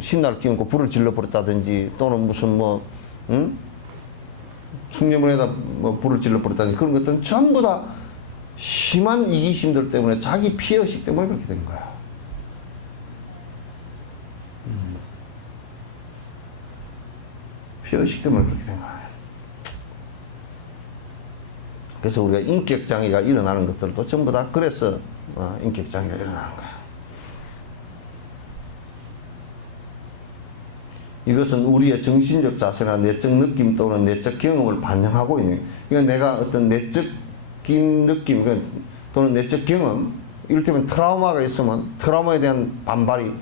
신나를 끼얹고 불을 질러버렸다든지, 또는 무슨 숭례문에다 불을 질러버렸다든지, 그런 것들은 전부 다 심한 이기심들 때문에, 자기 피해의식 때문에 그렇게 된 거야. 피해의식 때문에 그렇게 된 거야. 그래서 우리가 인격장애가 일어나는 것들도 전부 다 그래서 인격장애가 일어나는 거야. 이것은 우리의 정신적 자세나 내적 느낌 또는 내적 경험을 반영하고 있는, 그러니까 내가 어떤 내적인 느낌 또는 내적 경험, 이를테면 트라우마가 있으면 트라우마에 대한 반발이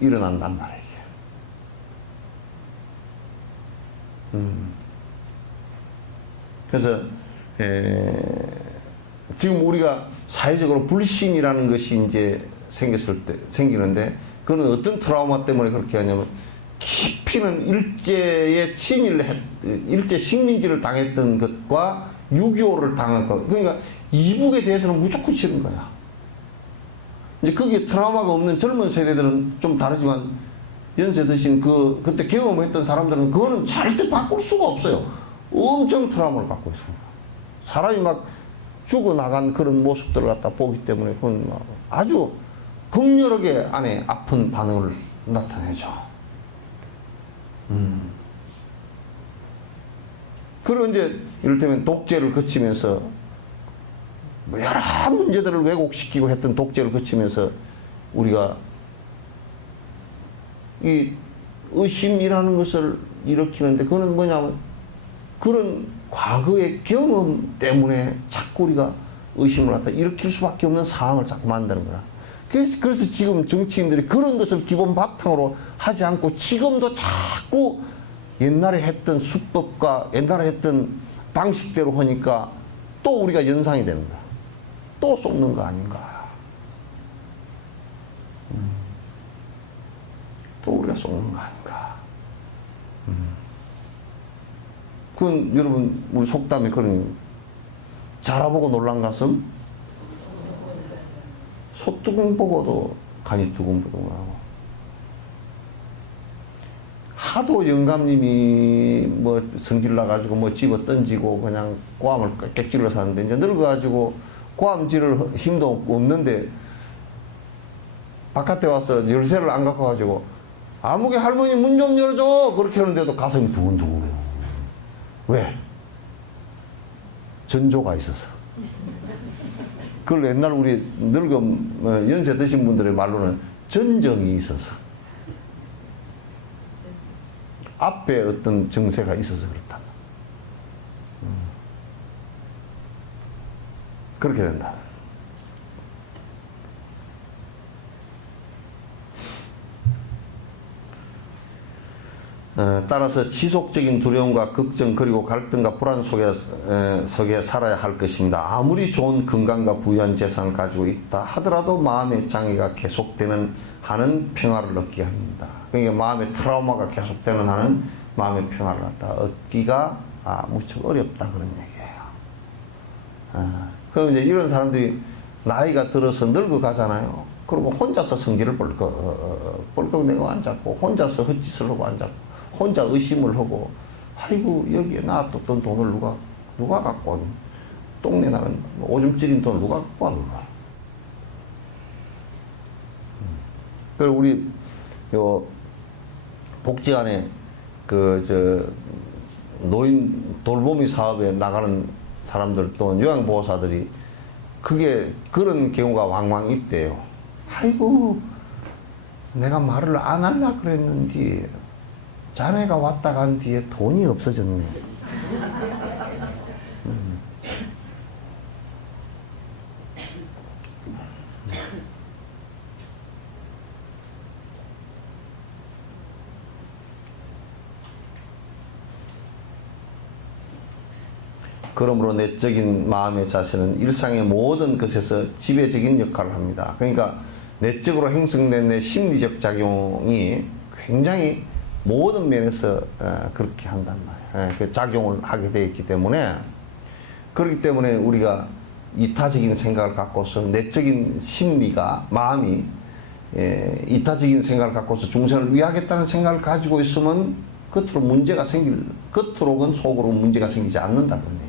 일어난단 말이에요. 그래서 지금 우리가 사회적으로 불신이라는 것이 이제 생기는데, 그거는 어떤 트라우마 때문에 그렇게 하냐면, 깊이는 일제 식민지를 당했던 것과 6.25를 당한 것, 그러니까 이북에 대해서는 무조건 싫은 거야. 이제 거기에 트라우마가 없는 젊은 세대들은 좀 다르지만, 연세 드신 그때 경험했던 사람들은 그거는 절대 바꿀 수가 없어요. 엄청 트라우마를 갖고 있습니다. 사람이 막 죽어나간 그런 모습들을 갖다 보기 때문에, 그건 아주 극렬하게 안에 아픈 반응을 나타내죠. 그리고 이제 이를테면 독재를 거치면서 여러 문제들을 왜곡시키고 했던 독재를 거치면서 우리가 이 의심이라는 것을 일으키는데, 그거는 뭐냐면 그런 과거의 경험 때문에 자꾸 우리가 의심을 갖다 일으킬 수밖에 없는 상황을 자꾸 만드는 거야. 그래서 지금 정치인들이 그런 것을 기본 바탕으로 하지 않고 지금도 자꾸 옛날에 했던 수법과 옛날에 했던 방식대로 하니까 또 우리가 연상이 되는 거야. 또 쏟는 거 아닌가. 또 우리가 쏟는 거 아닌가. 그건 여러분, 우리 속담에 그런, 자라보고 놀란 가슴 소뚜껑 보고도 간이 두근두근하고. 하도 영감님이 성질 나가지고 집어 던지고 그냥 고함을 꽥꽥질러 사는데, 이제 늙어가지고 고함 지를 힘도 없는데 바깥에 와서 열쇠를 안 갖고 가지고 아무개 할머니 문 좀 열어줘 그렇게 하는데도 가슴이 두근두근. 왜? 전조가 있어서. 그걸 옛날 우리 연세 드신 분들의 말로는 전정이 있어서, 앞에 어떤 정세가 있어서 그렇다. 그렇게 된다. 따라서 지속적인 두려움과 걱정 그리고 갈등과 불안 속에 살아야 할 것입니다. 아무리 좋은 건강과 부유한 재산을 가지고 있다 하더라도 마음의 장애가 계속되는 한은 평화를 얻게 합니다. 그러니까 마음의 트라우마가 계속되는 한은 마음의 평화를 얻기가 무척 어렵다 그런 얘기예요. 그럼 이제 이런 사람들이 나이가 들어서 늙어가잖아요. 그러면 혼자서 성질을 벌컥 내고 앉았고 혼자서 헛짓을 하고 앉았고 혼자 의심을 하고 아이고 여기에 놔뒀던 돈을 누가 갖고 온 똥내 나는 오줌 찌린 돈을 누가 갖고 왔는 거야. 그리고 우리 요 복지관에 노인 돌보미 사업에 나가는 사람들 또 요양보호사들이 그런 경우가 왕왕 있대요. 아이고 내가 말을 안 하려고 그랬는데 자네가 왔다 간 뒤에 돈이 없어졌네. 그러므로 내적인 마음의 자세는 일상의 모든 것에서 지배적인 역할을 합니다. 그러니까 내적으로 형성된 내 심리적 작용이 굉장히 모든 면에서 그렇게 한단 말이에요. 그 작용을 하게 되어 있기 때문에 그렇기 때문에 우리가 이타적인 생각을 갖고서 내적인 심리가 마음이 이타적인 생각을 갖고서 중생을 위하겠다는 생각을 가지고 있으면 겉으로는 속으로 문제가 생기지 않는다는 얘기예요.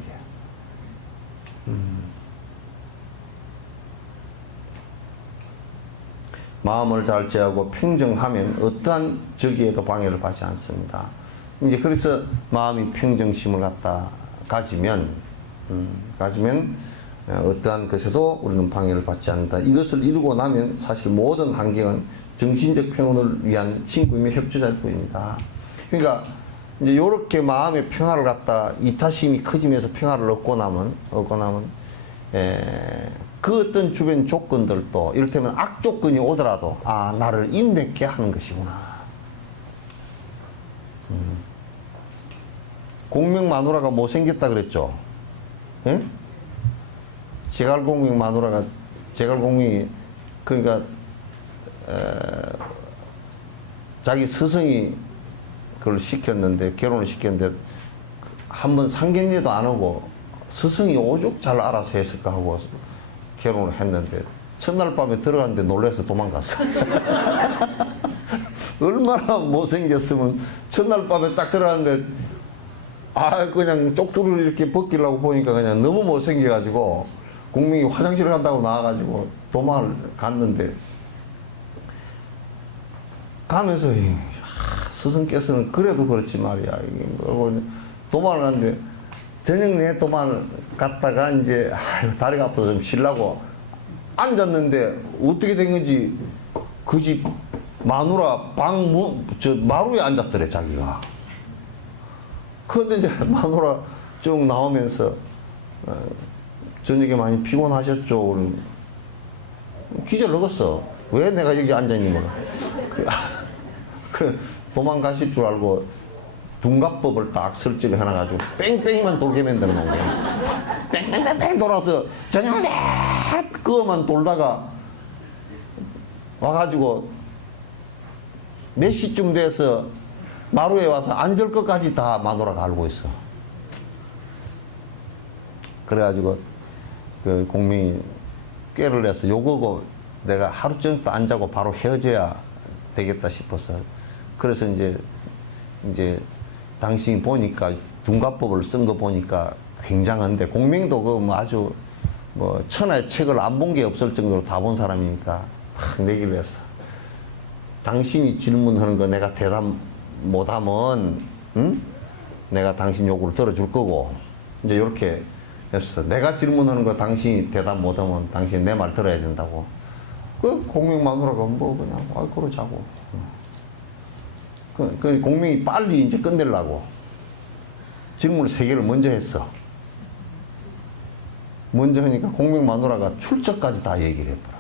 마음을 잘 제하고 평정하면 어떠한 적에도 방해를 받지 않습니다. 이제 그래서 마음이 평정심을 가지면 어떠한 것에도 우리는 방해를 받지 않는다. 이것을 이루고 나면 사실 모든 환경은 정신적 평온을 위한 친구이며 협조자일 뿐입니다. 그러니까 이제 이렇게 마음의 평화를 이타심이 커지면서 평화를 얻고 나면 그 어떤 주변 조건들도 이를테면 악조건이 오더라도 나를 인내케 하는 것이구나. 공명 마누라가 못생겼다 그랬죠. 예? 제갈공명 마누라가 제갈공명이 그러니까 자기 스승이 그걸 시켰는데 결혼을 시켰는데 한번 상견례도 안 하고 스승이 오죽 잘 알아서 했을까 하고 결혼을 했는데 첫날 밤에 들어갔는데 놀라서 도망갔어. 얼마나 못생겼으면 첫날 밤에 딱 들어갔는데 그냥 쪽두를 이렇게 벗기려고 보니까 그냥 너무 못생겨가지고 공명이 화장실 간다고 나와가지고 도망을 갔는데 가면서 스승께서는 그래도 그렇지 말이야. 도망을 갔는데 저녁 내 도망을 갔다가 이제 다리가 아파서 좀 쉬려고 앉았는데 어떻게 된 건지 그 집 마누라 마루에 앉았더래 자기가. 그런데 이제 마누라 쭉 나오면서 저녁에 많이 피곤하셨죠? 기절 넣었어. 왜 내가 여기 앉아있는 거야? 도망가실 줄 알고 둔갑법을 딱 설치를 해놔가지고 뺑뺑이만 돌게 만드는 거야. 뺑뺑뺑뺑 돌아서 저녁 그거만 돌다가 와가지고 몇 시쯤 돼서 마루에 와서 앉을 것까지 다 마누라가 알고 있어. 그래가지고 그 공명이 꾀를 내서 요거고 내가 하루 정도 안 자고 바로 헤어져야 되겠다 싶어서 그래서 이제 당신이 보니까 둔갑법을 쓴 거 보니까 굉장한데 공명도 아주 천하의 책을 안 본 게 없을 정도로 다 본 사람이니까 내기를 했어. 당신이 질문하는 거 내가 대답 못하면 내가 당신 요구를 들어줄 거고 이제 이렇게 했어. 내가 질문하는 거 당신이 대답 못하면 당신 내 말 들어야 된다고. 그 공명 마누라가 그냥 그러자고. 그 공명이 빨리 이제 끝내려고 질문을 3개를 먼저 했어. 먼저 하니까 공명 마누라가 출처까지 다 얘기를 해버려.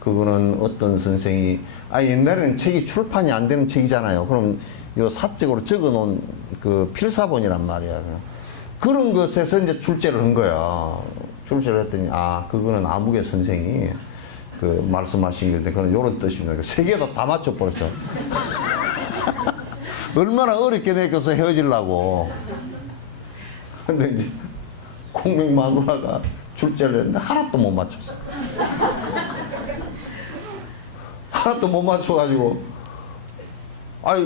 그거는 어떤 선생이, 옛날에는 책이 출판이 안 되는 책이잖아요. 그럼 요 사적으로 적어 놓은 그 필사본이란 말이야. 그런 것에서 이제 출제를 한 거야. 출제를 했더니, 그거는 아무개 선생이 그 말씀하신 건데, 그건 요런 뜻입니다. 세 개도 다 맞춰버렸어. 얼마나 어렵게 내껴서 헤어지려고. 근데 이제 공명 마누라가 출제를 했는데 하나도 못 맞췄어. 하나도 못 맞춰가지고,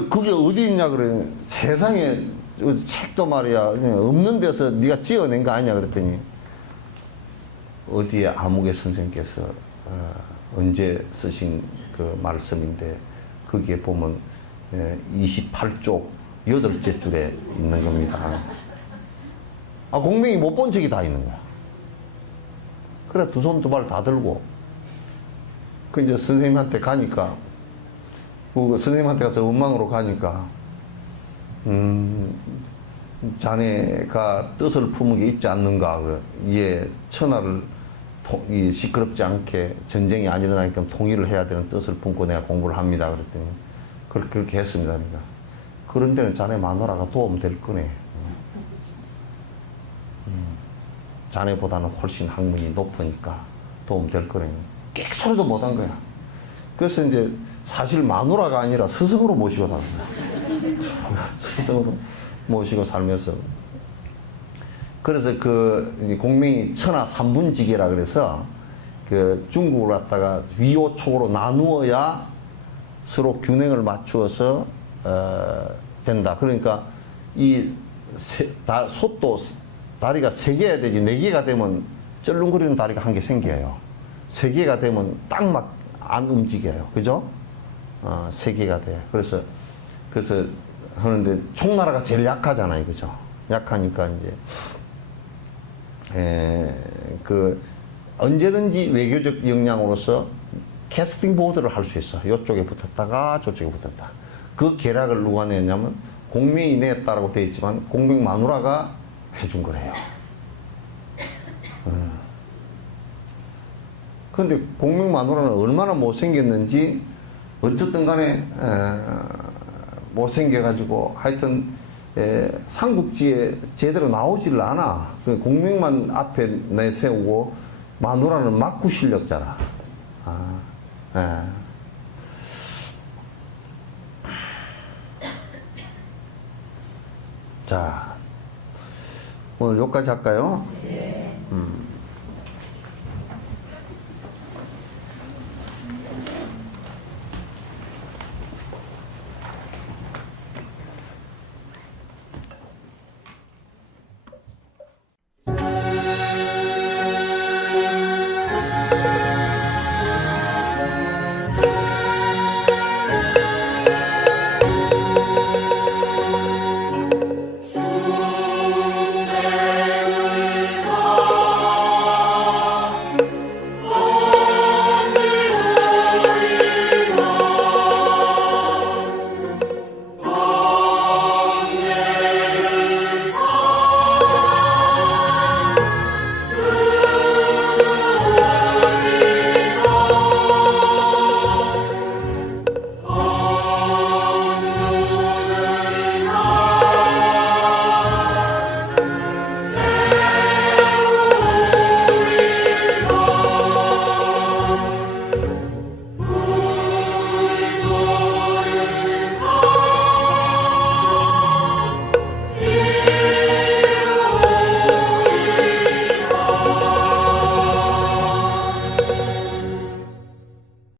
그게 어디 있냐 그래. 세상에 책도 말이야 그냥 없는 데서 네가 지어낸 거 아니냐 그랬더니, 어디에 아무개 선생께서 언제 쓰신 그 말씀인데, 거기에 보면 28쪽 8째 줄에 있는 겁니다. 공명이 못 본 적이 다 있는 거야. 그래, 두 손 두 발 다 들고, 그 이제 선생님한테 가니까, 그 선생님한테 가서 원망으로 가니까, 자네가 뜻을 품은 게 있지 않는가. 예, 천하를 시끄럽지 않게 전쟁이 안 일어나게끔 통일을 해야 되는 뜻을 품고 내가 공부를 합니다. 그랬더니, 그렇게 했습니다. 그러니까. 그런 데는 자네 마누라가 도움 될 거네. 자네보다는 훨씬 학문이 높으니까 도움 될 거네. 끽소리도 못한 거야. 그래서 이제 사실 마누라가 아니라 스승으로 모시고 살았어. 스승으로 모시고 살면서. 그래서 그 공명이 천하 삼분지계라 그래서 그 중국을 갖다가 위오촉으로 나누어야 서로 균형을 맞추어서 된다. 그러니까 이 솥도 다리가 3개야 되지 4개가 되면 쩔렁거리는 다리가 한 개 생겨요. 3개가 되면 딱 막 안 움직여요. 그죠? 3개가 돼. 그래서 하는데 총나라가 제일 약하잖아요. 그죠? 약하니까 이제 언제든지 외교적 역량으로서 캐스팅 보드를 할 수 있어. 이쪽에 붙었다가 저쪽에 붙었다. 그 계략을 누가 냈냐면 공명이 냈다라고 되어 있지만 공명 마누라가 해준 거래요. 그런데 공명 마누라는 얼마나 못생겼는지 어쨌든 간에 못생겨가지고 하여튼 삼국지에 제대로 나오질 않아. 그 공명만 앞에 내세우고 마누라는 막구 실력자라. 자, 오늘 여기까지 할까요?